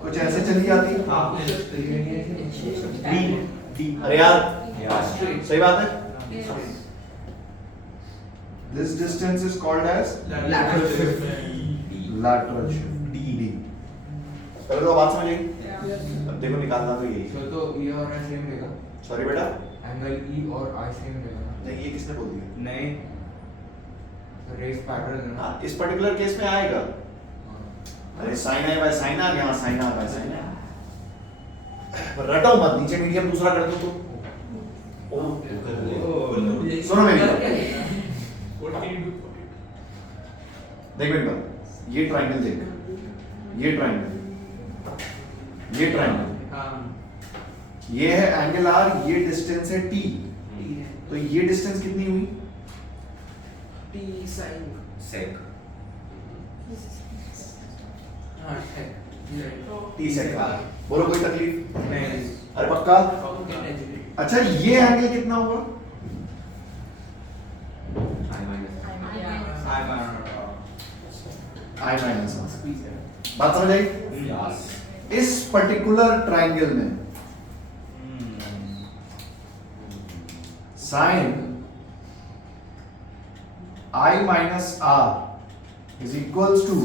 कुछ ऐसे चली जाती। अरे यार सही बात है। This distance is called as lateral shift. DD. पहले तो बात समझ आई। अब देखो निकालना तो यही। सर तो ये और आई सेम रहेगा। सॉरी बेटा, एंगल ई और आई सेम रहेगा ना? नहीं ये किसने बोल दिया? नहीं, रेस पैटर्न है ना? हाँ, इस पर्टिकुलर केस में आएगा। अरे sine i by sine r, यहाँ sine r by sine r. रटो मत, नीचे मीडियम दूसरा कर दो तो। सुनो मेरी बात। देख बेटा, ये ट्राइंगल देख, ये ट्राइंगल, ये ट्राइंगल, हाँ ये है एंगल आर, ये डिस्टेंस है टी। टी है तो ये डिस्टेंस कितनी हुई? टी साइन सेक हाँ है टी सेक आर। बोलो कोई तकलीफ? नहीं अरे पक्का? अच्छा ये एंगल कितना होगा? आई माइनस आई माइनस बात समझ आई? यस इस पर्टिकुलर ट्राइंगल में sine i minus r is equals to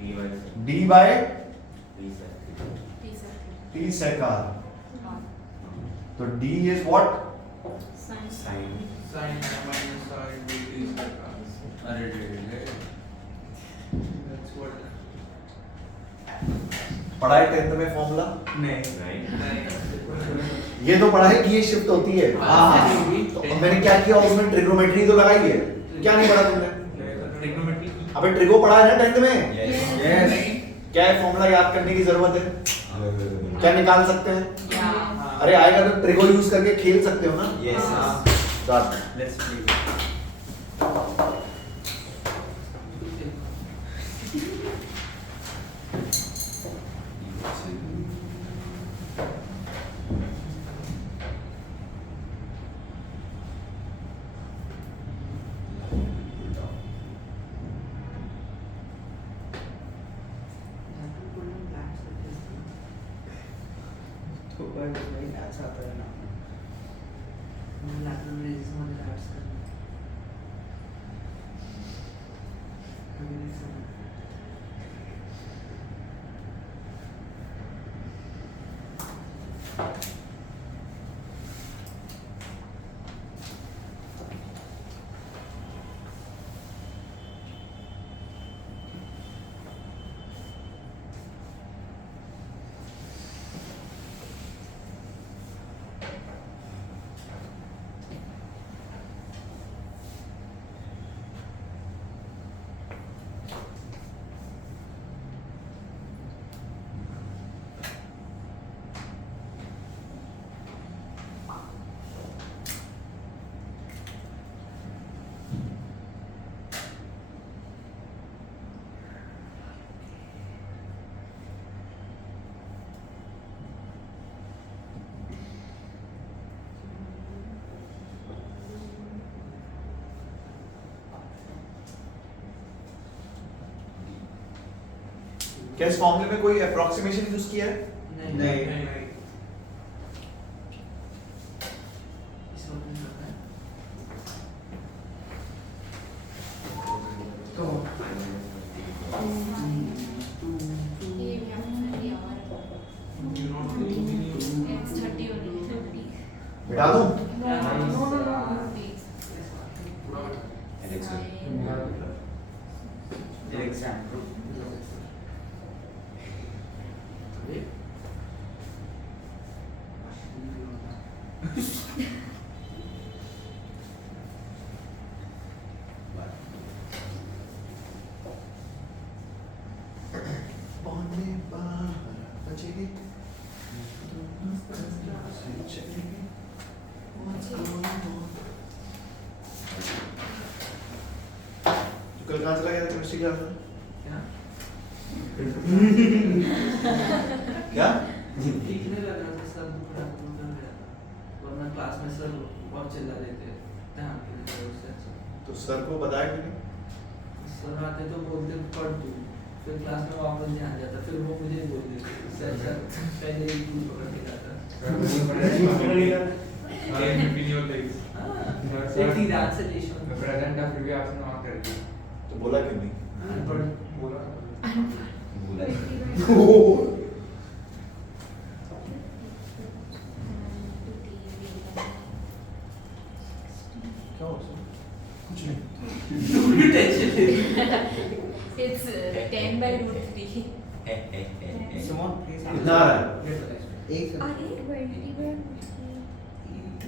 d by d by d sec t sec r. तो d is what? Sine sine minus sine t अरे दैट्स व्हाट पढ़ा है 10th में फॉर्मूला? नहीं नहीं ये तो पढ़ा है कि ये शिफ्ट होती है। हाँ तो मैंने क्या किया उसमें? ट्रिग्नोमेट्री तो लगाई है। क्या नहीं पढ़ा तुमने? ट्रिग्नोमेट्री अबे ट्रिगो पढ़ा है ना 10th में? यस क्या है फॉर्मूला याद करने की जरूरत है? क्या निकाल सकते हैं? अरे आएगा तो ट्रिगो यूज करके खेल सकते हो ना? Yes Done. लेट्स प्ले तो बस वही ऐसा आता है ना लैटरल रेजेस मध्ये लॅट्स क्या इस फॉर्मूले में कोई अप्रोक्सीमेशन यूज किया है? नहीं। तो बिठा दूं? एग्जाम्पल पौने 12 बजे कल कहाँ चला गया था केमिस्ट्री क्लास में? क्या? लिखने लगा था सर बुक खराब कर गया था वरना क्लास में सर बहुत चिल्ला रहे थे ध्यान के लिए उससे तो सर को बताया कि नहीं? सर आते तो बोलते पढ़ तू फिर क्लास में वापस ध्यान जाता फिर वो मुझे ही बोलते थे सर सर पहले ही तू पकड़ के जाता एक ही रात से लेशन प्रेजेंट का फिर भी आपने वहाँ कर दी तो बोला क्यों नहीं? अनपढ़ बोला क्या हो सर? कुछ नहीं। टेंशन ले It's 10 by root 3. Simon, please. कितना आ रहा है? एक अरे 21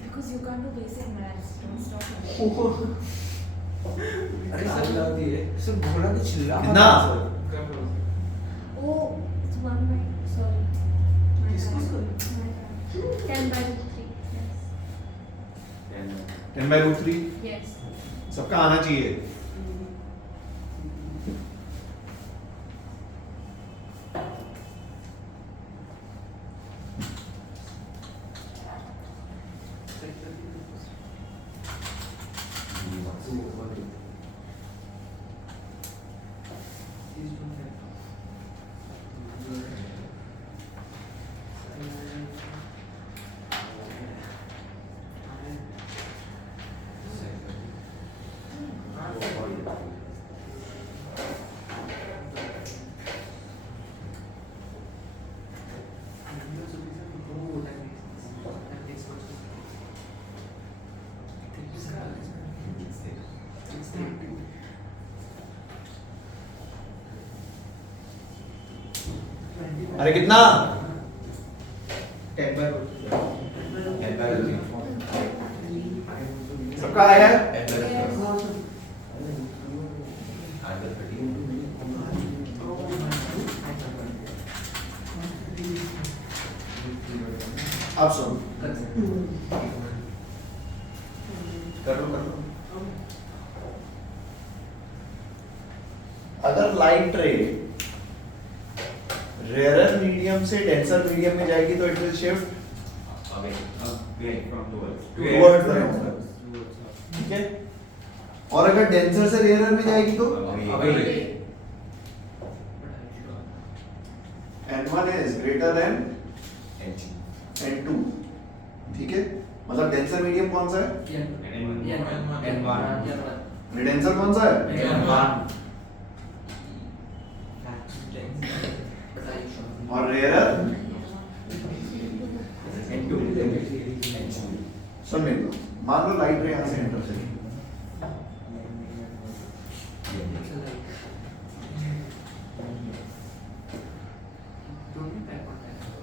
because you can't do basic maths. Don't stop. अरे सर बोला तो चिल्ला कितना? Oh, it's 1 by sorry. My Excuse bad. me? My bad. 10 by 3. Yes. 10/√3 Yes. सबका आना चाहिए. अरे कितना? 10/√3 सबका आया है? अब सुन. कर लो. अगर लाइट रे रेयरर मीडियम से डेंसर मीडियम में जाएगी तो it will shift towards the denser. ठीक है. और अगर डेंसर से रेयरर में जाएगी तो n1 is greater than n2. ठीक है. मतलब डेंसर मीडियम कौन सा है? डेंसर कौन सा है? और रेयरर सुन मेरी बात. मान लो लाइट रे यहाँ से एंटर करेगी.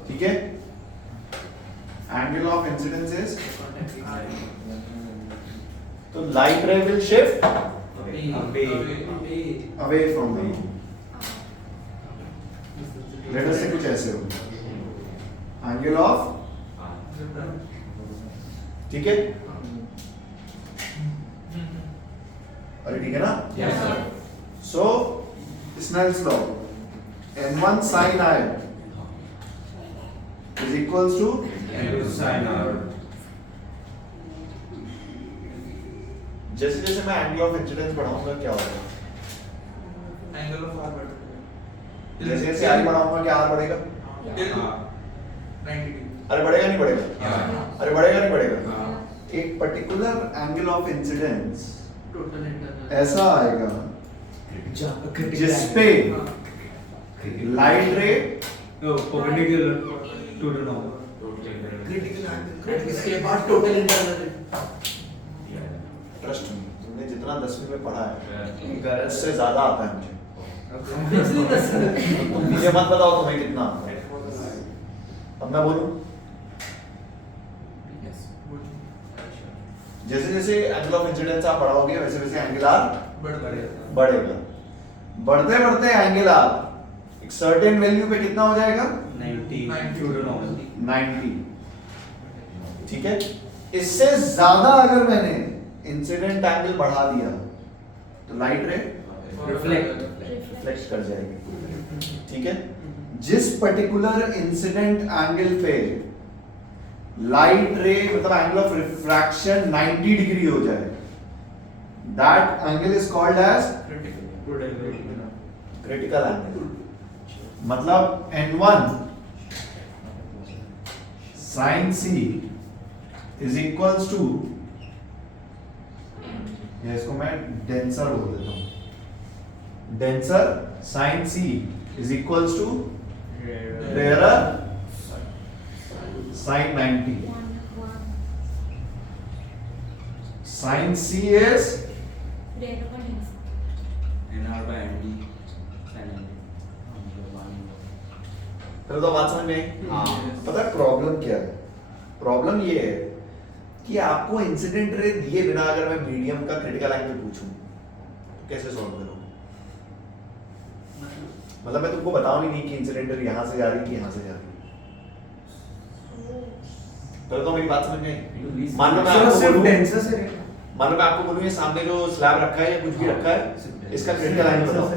ठीक है. एंगल ऑफ इंसिडेंस इज तो light ray will shift away from the latter से कुछ ऐसे हो. एंगल ऑफ ठीक है. अरे ठीक है ना? Yes, sir. So Snell's law n1 sin I is equals to जैसे जैसे मैं एंगल ऑफ इंसिडेंस बढ़ाऊंगा क्या होगा? एंगल ऑफ आर बढ़ेगा. जैसे जैसे I बढ़ाऊंगा क्या R बढ़ेगा? 90 डिग्री. अरे बढ़ेगा नहीं बढ़ेगा? हाँ. अरे बढ़ेगा नहीं बढ़ेगा? हाँ. एक particular angle of incidence total internal ऐसा आएगा जिसपे लाइट रे perpendicular to the norm. इसके बाद टोटल इंटरनल ट्रस्ट मी, तुमने जितना 10वीं में पढ़ा है उससे ज्यादा आता है मुझे. तुम मुझे मत बताओ तुम्हें कितना आता है. अब मैं बोलूं जैसे जैसे एंगल ऑफ इंसिडेंस आप बढ़ाओगे वैसे वैसे एंगल आर बढ़ेगा. बढ़ते बढ़ते एंगल आर एक सर्टेन वैल्यू पे कितना हो जाएगा? 90 to the norm. 90. ठीक है. इससे ज्यादा अगर मैंने इंसिडेंट एंगल बढ़ा दिया तो लाइट रे रिफ्लेक्ट कर जाएगी. ठीक है. जिस पर्टिकुलर इंसिडेंट एंगल पे लाइट रे मतलब एंगल ऑफ रिफ्रैक्शन 90 डिग्री हो जाए that angle is called as critical angle. मतलब n1 sin c is equals to इसको मैं डेंसर बोल देता हूं. Denser sin c is equals to rarer sin 90. Sin c is NR by ND sin 90. फिर तो बात समझ में आई। हाँ। पता है प्रॉब्लम क्या है? प्रॉब्लम ये है कि आपको इंसिडेंट रे दिए बिना अगर मैं मीडियम का क्रिटिकल एंगल पूछूं तो कैसे सॉल्व करूं? मतलब मैं तुमको बताऊं ही नहीं कि इंसिडेंट रे यहां से जा रही है कि यहां से जा रही है। तो मेरी बात समझ में आई? मान लो मैं आपको सिर्फ बोलूं, डेंसर से रहेगा। मान लो मैं आपको बोलूं ये सामने जो स्लैब रखा है या कुछ भी रखा है, इसका क्रिटिकल एंगल बताओ।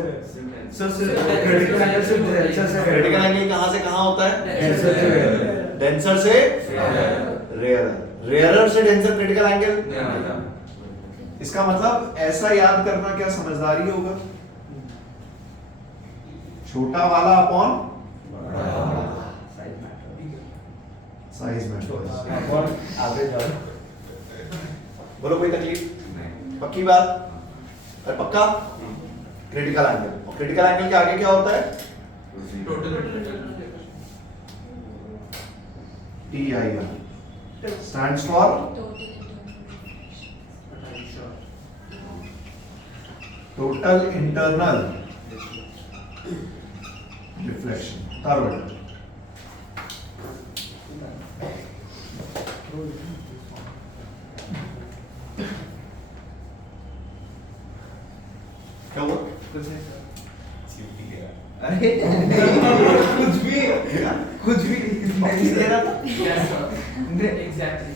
सर क्रिटिकल एंगल सिर्फ डेंसर से क्रिटिकल एंगल कहां से कहां होता है? डेंसर से डेंसर से रेयर, रेयरर से डेंसर क्रिटिकल एंगल। इसका मतलब ऐसा याद करना क्या समझदारी होगा? छोटा वाला अपॉन साइज मैटर, एवरेज वाला बोलो कोई तकलीफ? पक्की बात? अरे पक्का? क्रिटिकल एंगल, और क्रिटिकल एंगल के आगे क्या होता है? TIR stands for total internal reflection. Third. क्या हुआ? अरे कुछ भी पक्की दे रहा था? एग्जैक्टली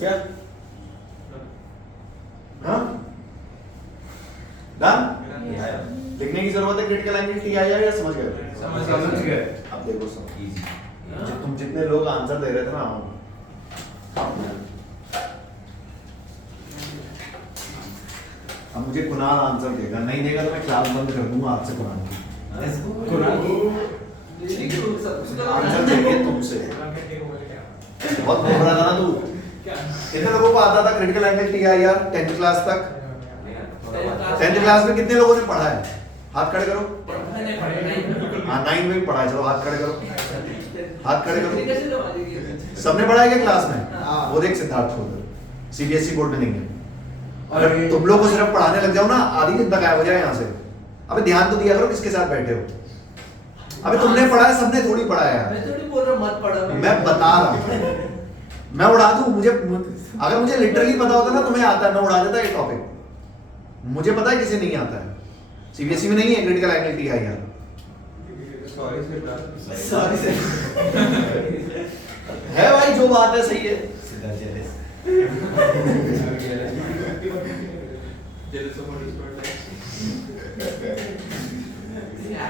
क्या? हाँ? डन? लिखने की जरूरत है क्रिटिकल एंगल TIR या समझ गए? समझ गए। अब देखो सब इजी तुम जितने लोग आंसर दे रहे थे ना, अब मुझे कुणाल आंसर देगा, नहीं देगा तो मैं क्लास बंद कर दूंगा आपसे कुणाल की। आंसर चाहिए तुमसे। बहुत बोल रहा था ना तू। कितने लोगों को आता था critical angle TIR 10th class तक? 10th क्लास में कितने लोगों ने पढ़ा है? हाथ खड़े करो। हाँ 9 में भी पढ़ा है, चलो हाथ खड़े करो, हाथ खड़े करो। सबने पढ़ा है क्या क्लास में? वो देख सिद्धार्थ को CBSE बोर्ड में नहीं है। अगर तुम लोग को सिर्फ पढ़ाने लग जाओ ना, आधी दिन तक गायब हो जाए यहाँ से। अबे ध्यान तो दिया करो किसके साथ बैठे हो। अबे तुमने पढ़ा है, सबने थोड़ी पढ़ा है यार। मैं थोड़ी बोल रहा मत पढ़ा। मैं बता रहा हूँ, मैं उड़ा दूं। मुझे अगर मुझे लिटरली पता होता ना तुम्हें आता है, मैं उड़ा देता ये टॉपिक। मुझे पता है किसे नहीं आता है। CBSE में नहीं है critical angle TIR। Sorry sir है भाई, जो बात है सही है। सीधा jealous Jealous of what is called like.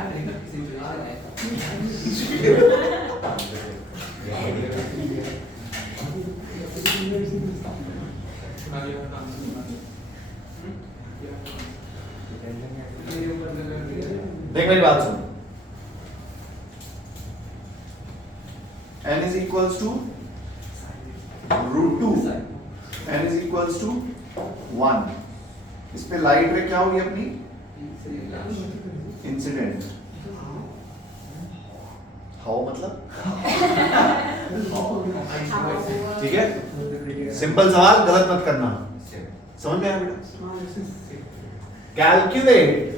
Family का सिचुएशन है Now you have to answer. मेरे ऊपर लगा दिया देख मेरी बात सुन. n is equals to root 2. n is equals to 1. इस पे लाइट रे क्या होगी अपनी? इंसिडेंट. हाउ मतलब? ठीक है? सिंपल सवाल, गलत मत करना. समझ में आया बेटा? Calculate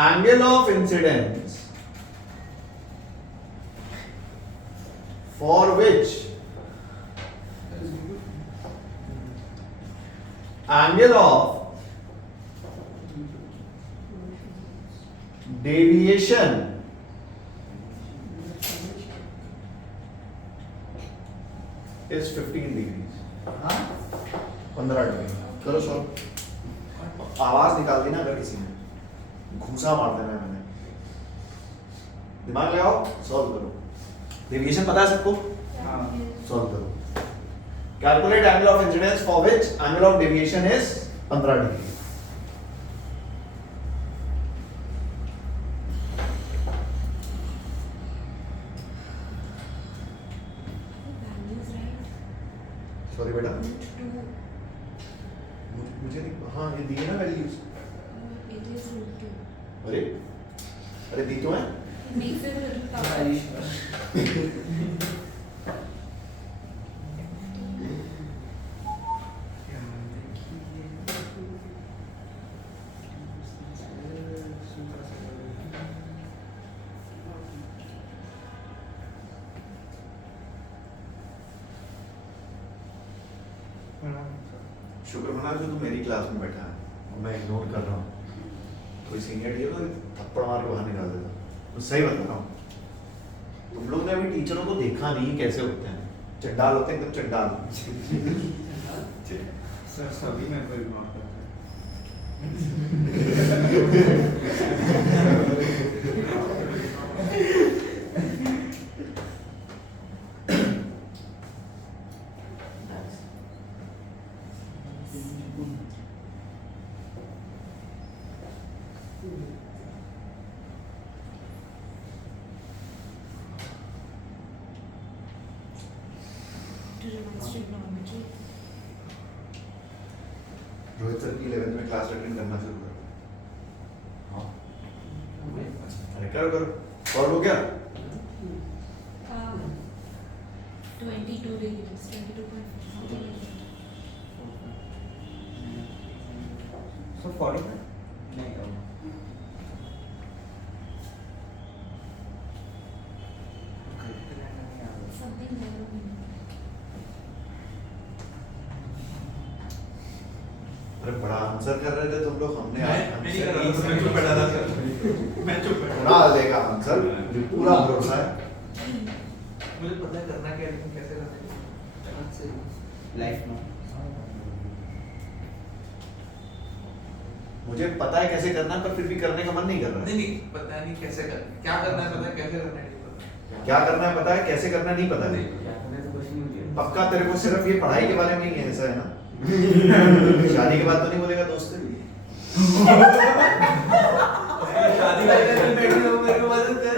angle of incidence for which angle of deviation is 15 degrees. 15 degree. करो सॉल्व. आवाज निकाल दी ना अगर किसी ने, घूसा मार देना है मैंने. दिमाग लगाओ, सॉल्व करो. डेविएशन पता है सबको? सॉल्व करो. Calculate angle of incidence for which angle of deviation is 15 degree. Sorry बेटा, मुझे नहीं, हाँ ये दिए ना वैल्यूज. अरे अरे दी तो है. Makes it a little tougher. शुक्र मना जो तू मेरी क्लास में बैठा है और मैं इग्नोर कर रहा हूँ. कोई सीनियर टीचर तो थप्पड़ मार के बाहर निकाल देता. मैं सही बता रहा हूँ. तुम लोग ने अभी टीचरों को देखा नहीं कैसे होते हैं. चंडाल होते हैं, एकदम चंडाल. सर सभी मेरे को इग्नोर करते रोहित सर की 11th में क्लास अटेंड करना शुरू करो. हाँ अरे करो करो. सॉल्व हो गया? 22 degrees, 22.5. So 45? नहीं करो. Something there. अरे बड़ा आंसर कर रहे थे तुम लोग. हमने मैं नहीं कर रहा था, मैं चुप बैठा था सर. मैं चुप बैठा था. बना देगा आंसर, मुझे पूरा भरोसा है. मुझे पता है करना क्या है लेकिन कैसे करना है. लाइफ में मुझे पता है कैसे करना है पर फिर भी करने का मन नहीं कर रहा नहीं है. नहीं पता नहीं कैसे करना है. क्या करना है पता है, कैसे करना है नहीं पता. क्या करना है पता है, कैसे करना नहीं पता है. क्या करने तो कुछ नहीं मुझे. पक्का तेरे को सिर्फ ये पढ़ाई के बारे में ही है, ऐसा है ना? शादी के बाद तो नहीं बोलेगा दोस्त से. शादी वाले दिन बैठे लोग मेरे को मदद कर.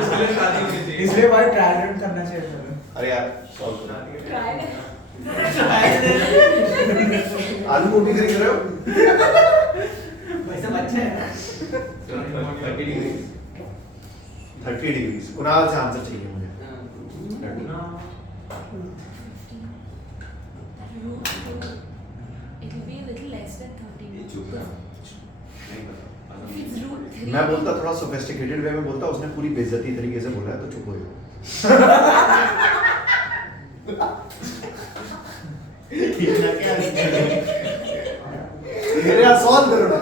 उसके लिए शादी होनी चाहिए. इसलिए भाई ट्रायल रन करना चाहिए सर. अरे यार सॉल्व करो. Try. आलू गोभी खरीद रहे हो? वैसे अच्छा है ना 30 डिग्री. कुणाल से आंसर चाहिए मुझे. Root 2. It will be a little less than 30. ये चुप रहा. If it's root 3. मैं बोलता थोड़ा सोफिस्टिकेटेड वे में बोलता, उसने पूरी बेइज्जती तरीके से बोला है तो चुप हो जाओ. मेरे यार सॉल्व करो ना.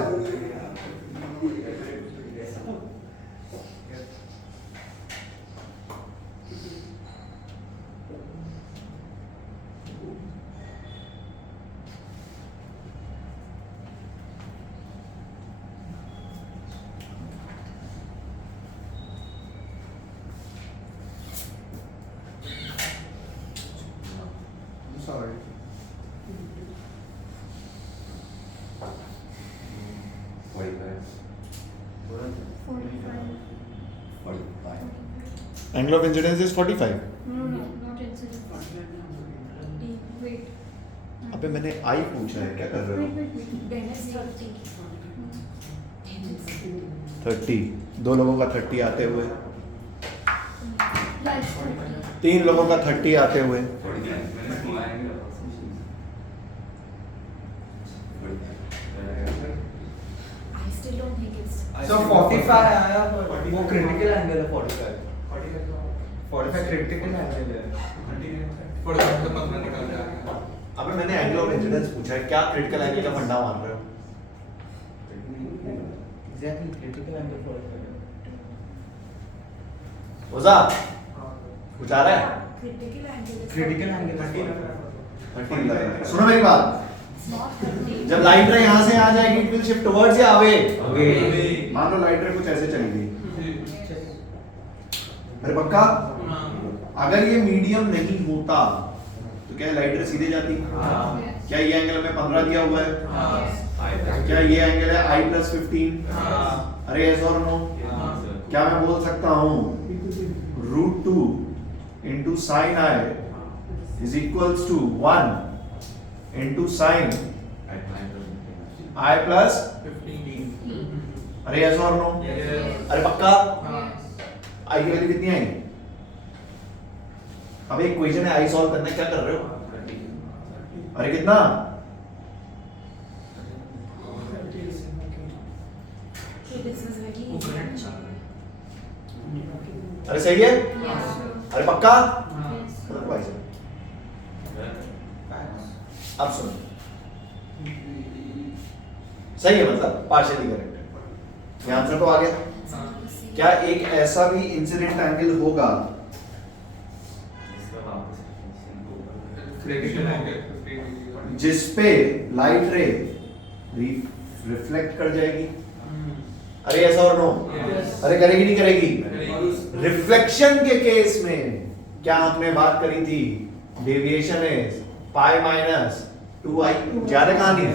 Angle of incidence is 45. No, not incident. Wait. अबे मैंने आई पूछा है, क्या कर रहे हो? Dennis 30. 30. 2 लोगों का 30 आते हुए, Yes, 30. 3 लोगों का 30 आते हुए, I still don't think it's. So 45 आया पर वो क्रिटिकल एंगल है 45. 45 क्रिटिकल एंगल है. अबे मैंने एंगल ऑफ इंसिडेंस पूछा है, क्या क्रिटिकल एंगल का फंडा मान रहे हो? Exactly critical angle 45. ओजा कुछ आ रहा है? Critical angle is. Critical angle is 30. सुनो मेरी बात, It's not 30. जब लाइट रे यहाँ से आ जाएगी इट विल शिफ्ट टुवर्ड्स या अवे. Away. मान लो लाइट रे कुछ ऐसे चली गई, अरे पक्का अगर ये मीडियम नहीं होता तो क्या लाइट रे सीधे जाती? Yes. क्या ये एंगल में 15 दिया हुआ है? Yes. क्या ये एंगल है I + 15? अरे yes और no? क्या मैं बोल सकता हूँ √2 into sin I is equals to 1 into sin I plus, अरे yes और no? अरे पक्का I की वैल्यू कितनी आई? अब एक इक्वेशन है I सॉल्व करना है, क्या कर रहे हो? अरे कितना? So this is very. अरे सही है? Yes. अरे पक्का? Yes. मतलब भाई साहब, अब सुनो, सही है मतलब पार्शियली करेक्ट है, ये आंसर तो आ गया. क्या एक ऐसा भी इंसिडेंट एंगल होगा जिस पे लाइट रे रिफ्लेक्ट कर जाएगी? अरे ऐसा और नो? अरे करेगी नहीं करेगी? रिफ्लेक्शन के केस में क्या आपने बात करी थी? Deviation is pi minus 2i. ज्यादा कहानी?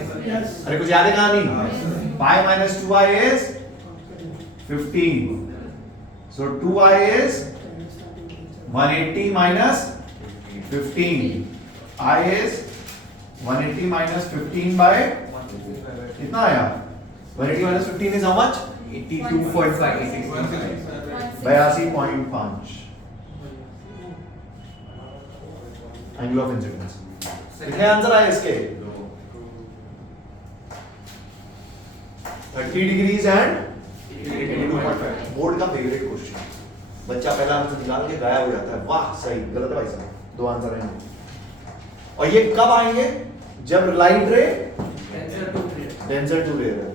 अरे कुछ ज्यादा कहानी? Pi minus 2i is 15. So 2i is 180 minus 15. I is 180 minus 15 by कितना आया? 180 minus 15 is how much? 82.5. 82.5 angle of incidence. कितने आंसर आए इसके? 30 degrees and 82.5. बोर्ड का फेवरेट क्वेश्चन. बच्चा पहला आंसर निकाल के गायब हो जाता है. वाह सही, गलत है भाई साहब, 2 आंसर आएंगे. और ये कब आएंगे? जब लाइट रे डेंसर टू रेयर है.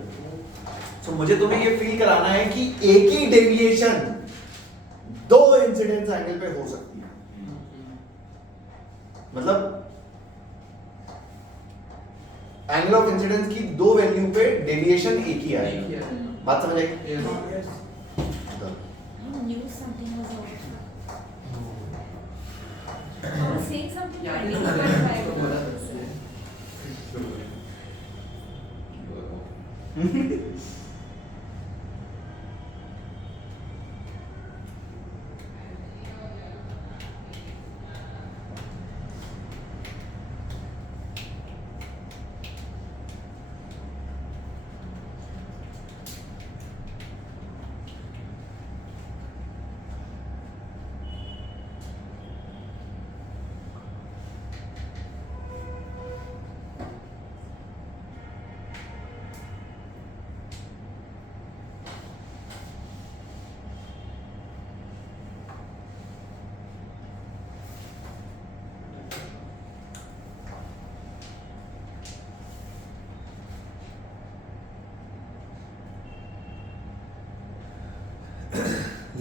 सो मुझे तुम्हें ये फील कराना है कि एक ही डेविएशन 2 इंसिडेंस एंगल पे हो सकती है. मतलब एंगल ऑफ इंसिडेंस की 2 वैल्यू पे डेविएशन एक ही आएगा. बात समझ आई? I knew something was off. I was saying something. 22.5.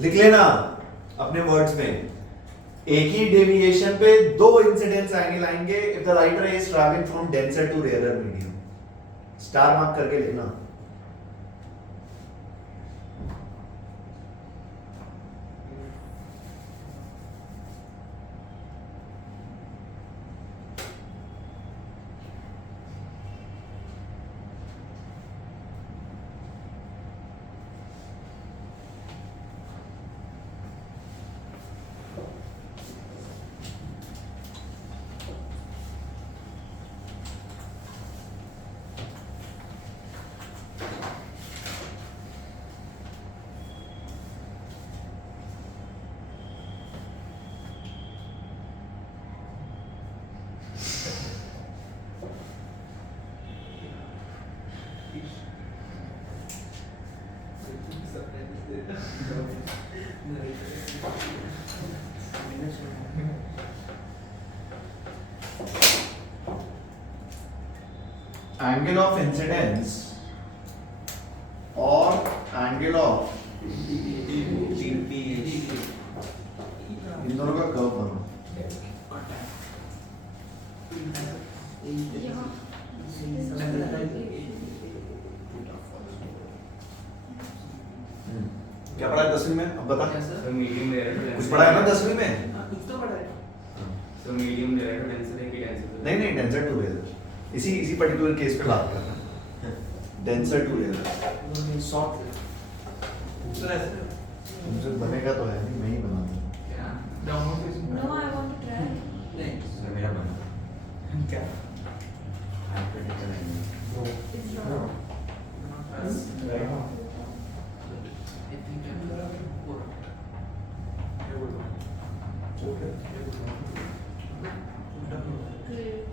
लिख लेना अपने वर्ड्स में, एक ही डेविएशन पे 2 इंसिडेंस एंगल आएंगे if the light ray is travelling from denser to rarer medium. Star mark करके लिखना. एंगल ऑफ इंसिडेंस और एंगल ऑफ इन दोनों का कर्व बनो। क्या पढ़ा है 10वीं में, अब बता। क्या sir? So medium layer to कुछ denser. पढ़ा है ना 10वीं में? हाँ, कुछ तो पढ़ा है। So medium layer to denser है कि denser to- नहीं डेंसर टू लेयर, इसी पर्टिकुलर केस पे बात कर रहा है। Denser to rarer soft sir ऐसे तुमसे बनेगा तो है नहीं, मैं ही बना दूँ। क्या download facing No, I want to try. नहीं So मेरा बना। क्या Hypothetical angle. It's wrong. Great.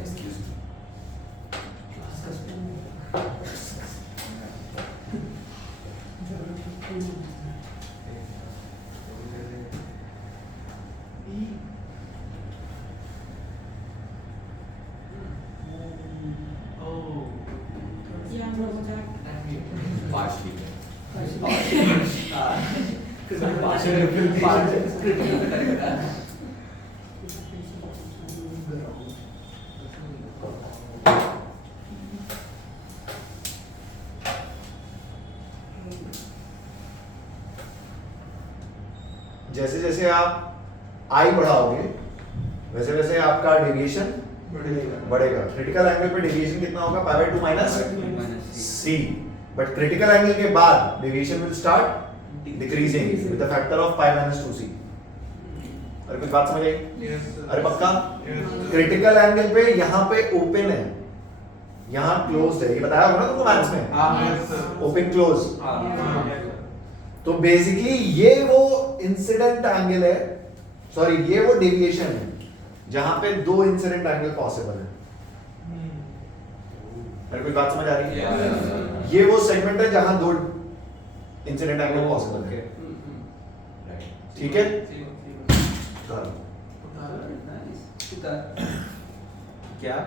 Excuse me. Oh. Yeah, no, that. Partially. जैसे जैसे आप आई बढ़ाओगे वैसे वैसे आपका डेविएशन बढ़ेगा। क्रिटिकल एंगल पे डेविएशन कितना होगा? Pi by 2 minus C. But critical angle के बाद deviation will start decreasing with the factor of pi minus 2c। अरे कुछ बात समझ आई? अरे पक्का? क्रिटिकल एंगल पे यहाँ पे ओपन है, यहाँ क्लोज है, ये बताया होगा ना तुमको मैथ्स में, ओपन क्लोज। तो बेसिकली ये वो इंसिडेंट एंगल है, सॉरी ये वो डेविएशन है जहां पे दो इंसिडेंट एंगल पॉसिबल है। मेरे कोई बात समझ आ रही है? ये वो सेगमेंट है जहां दो इंसिडेंट एंगल पॉसिबल है। ठीक है? चलो। क्या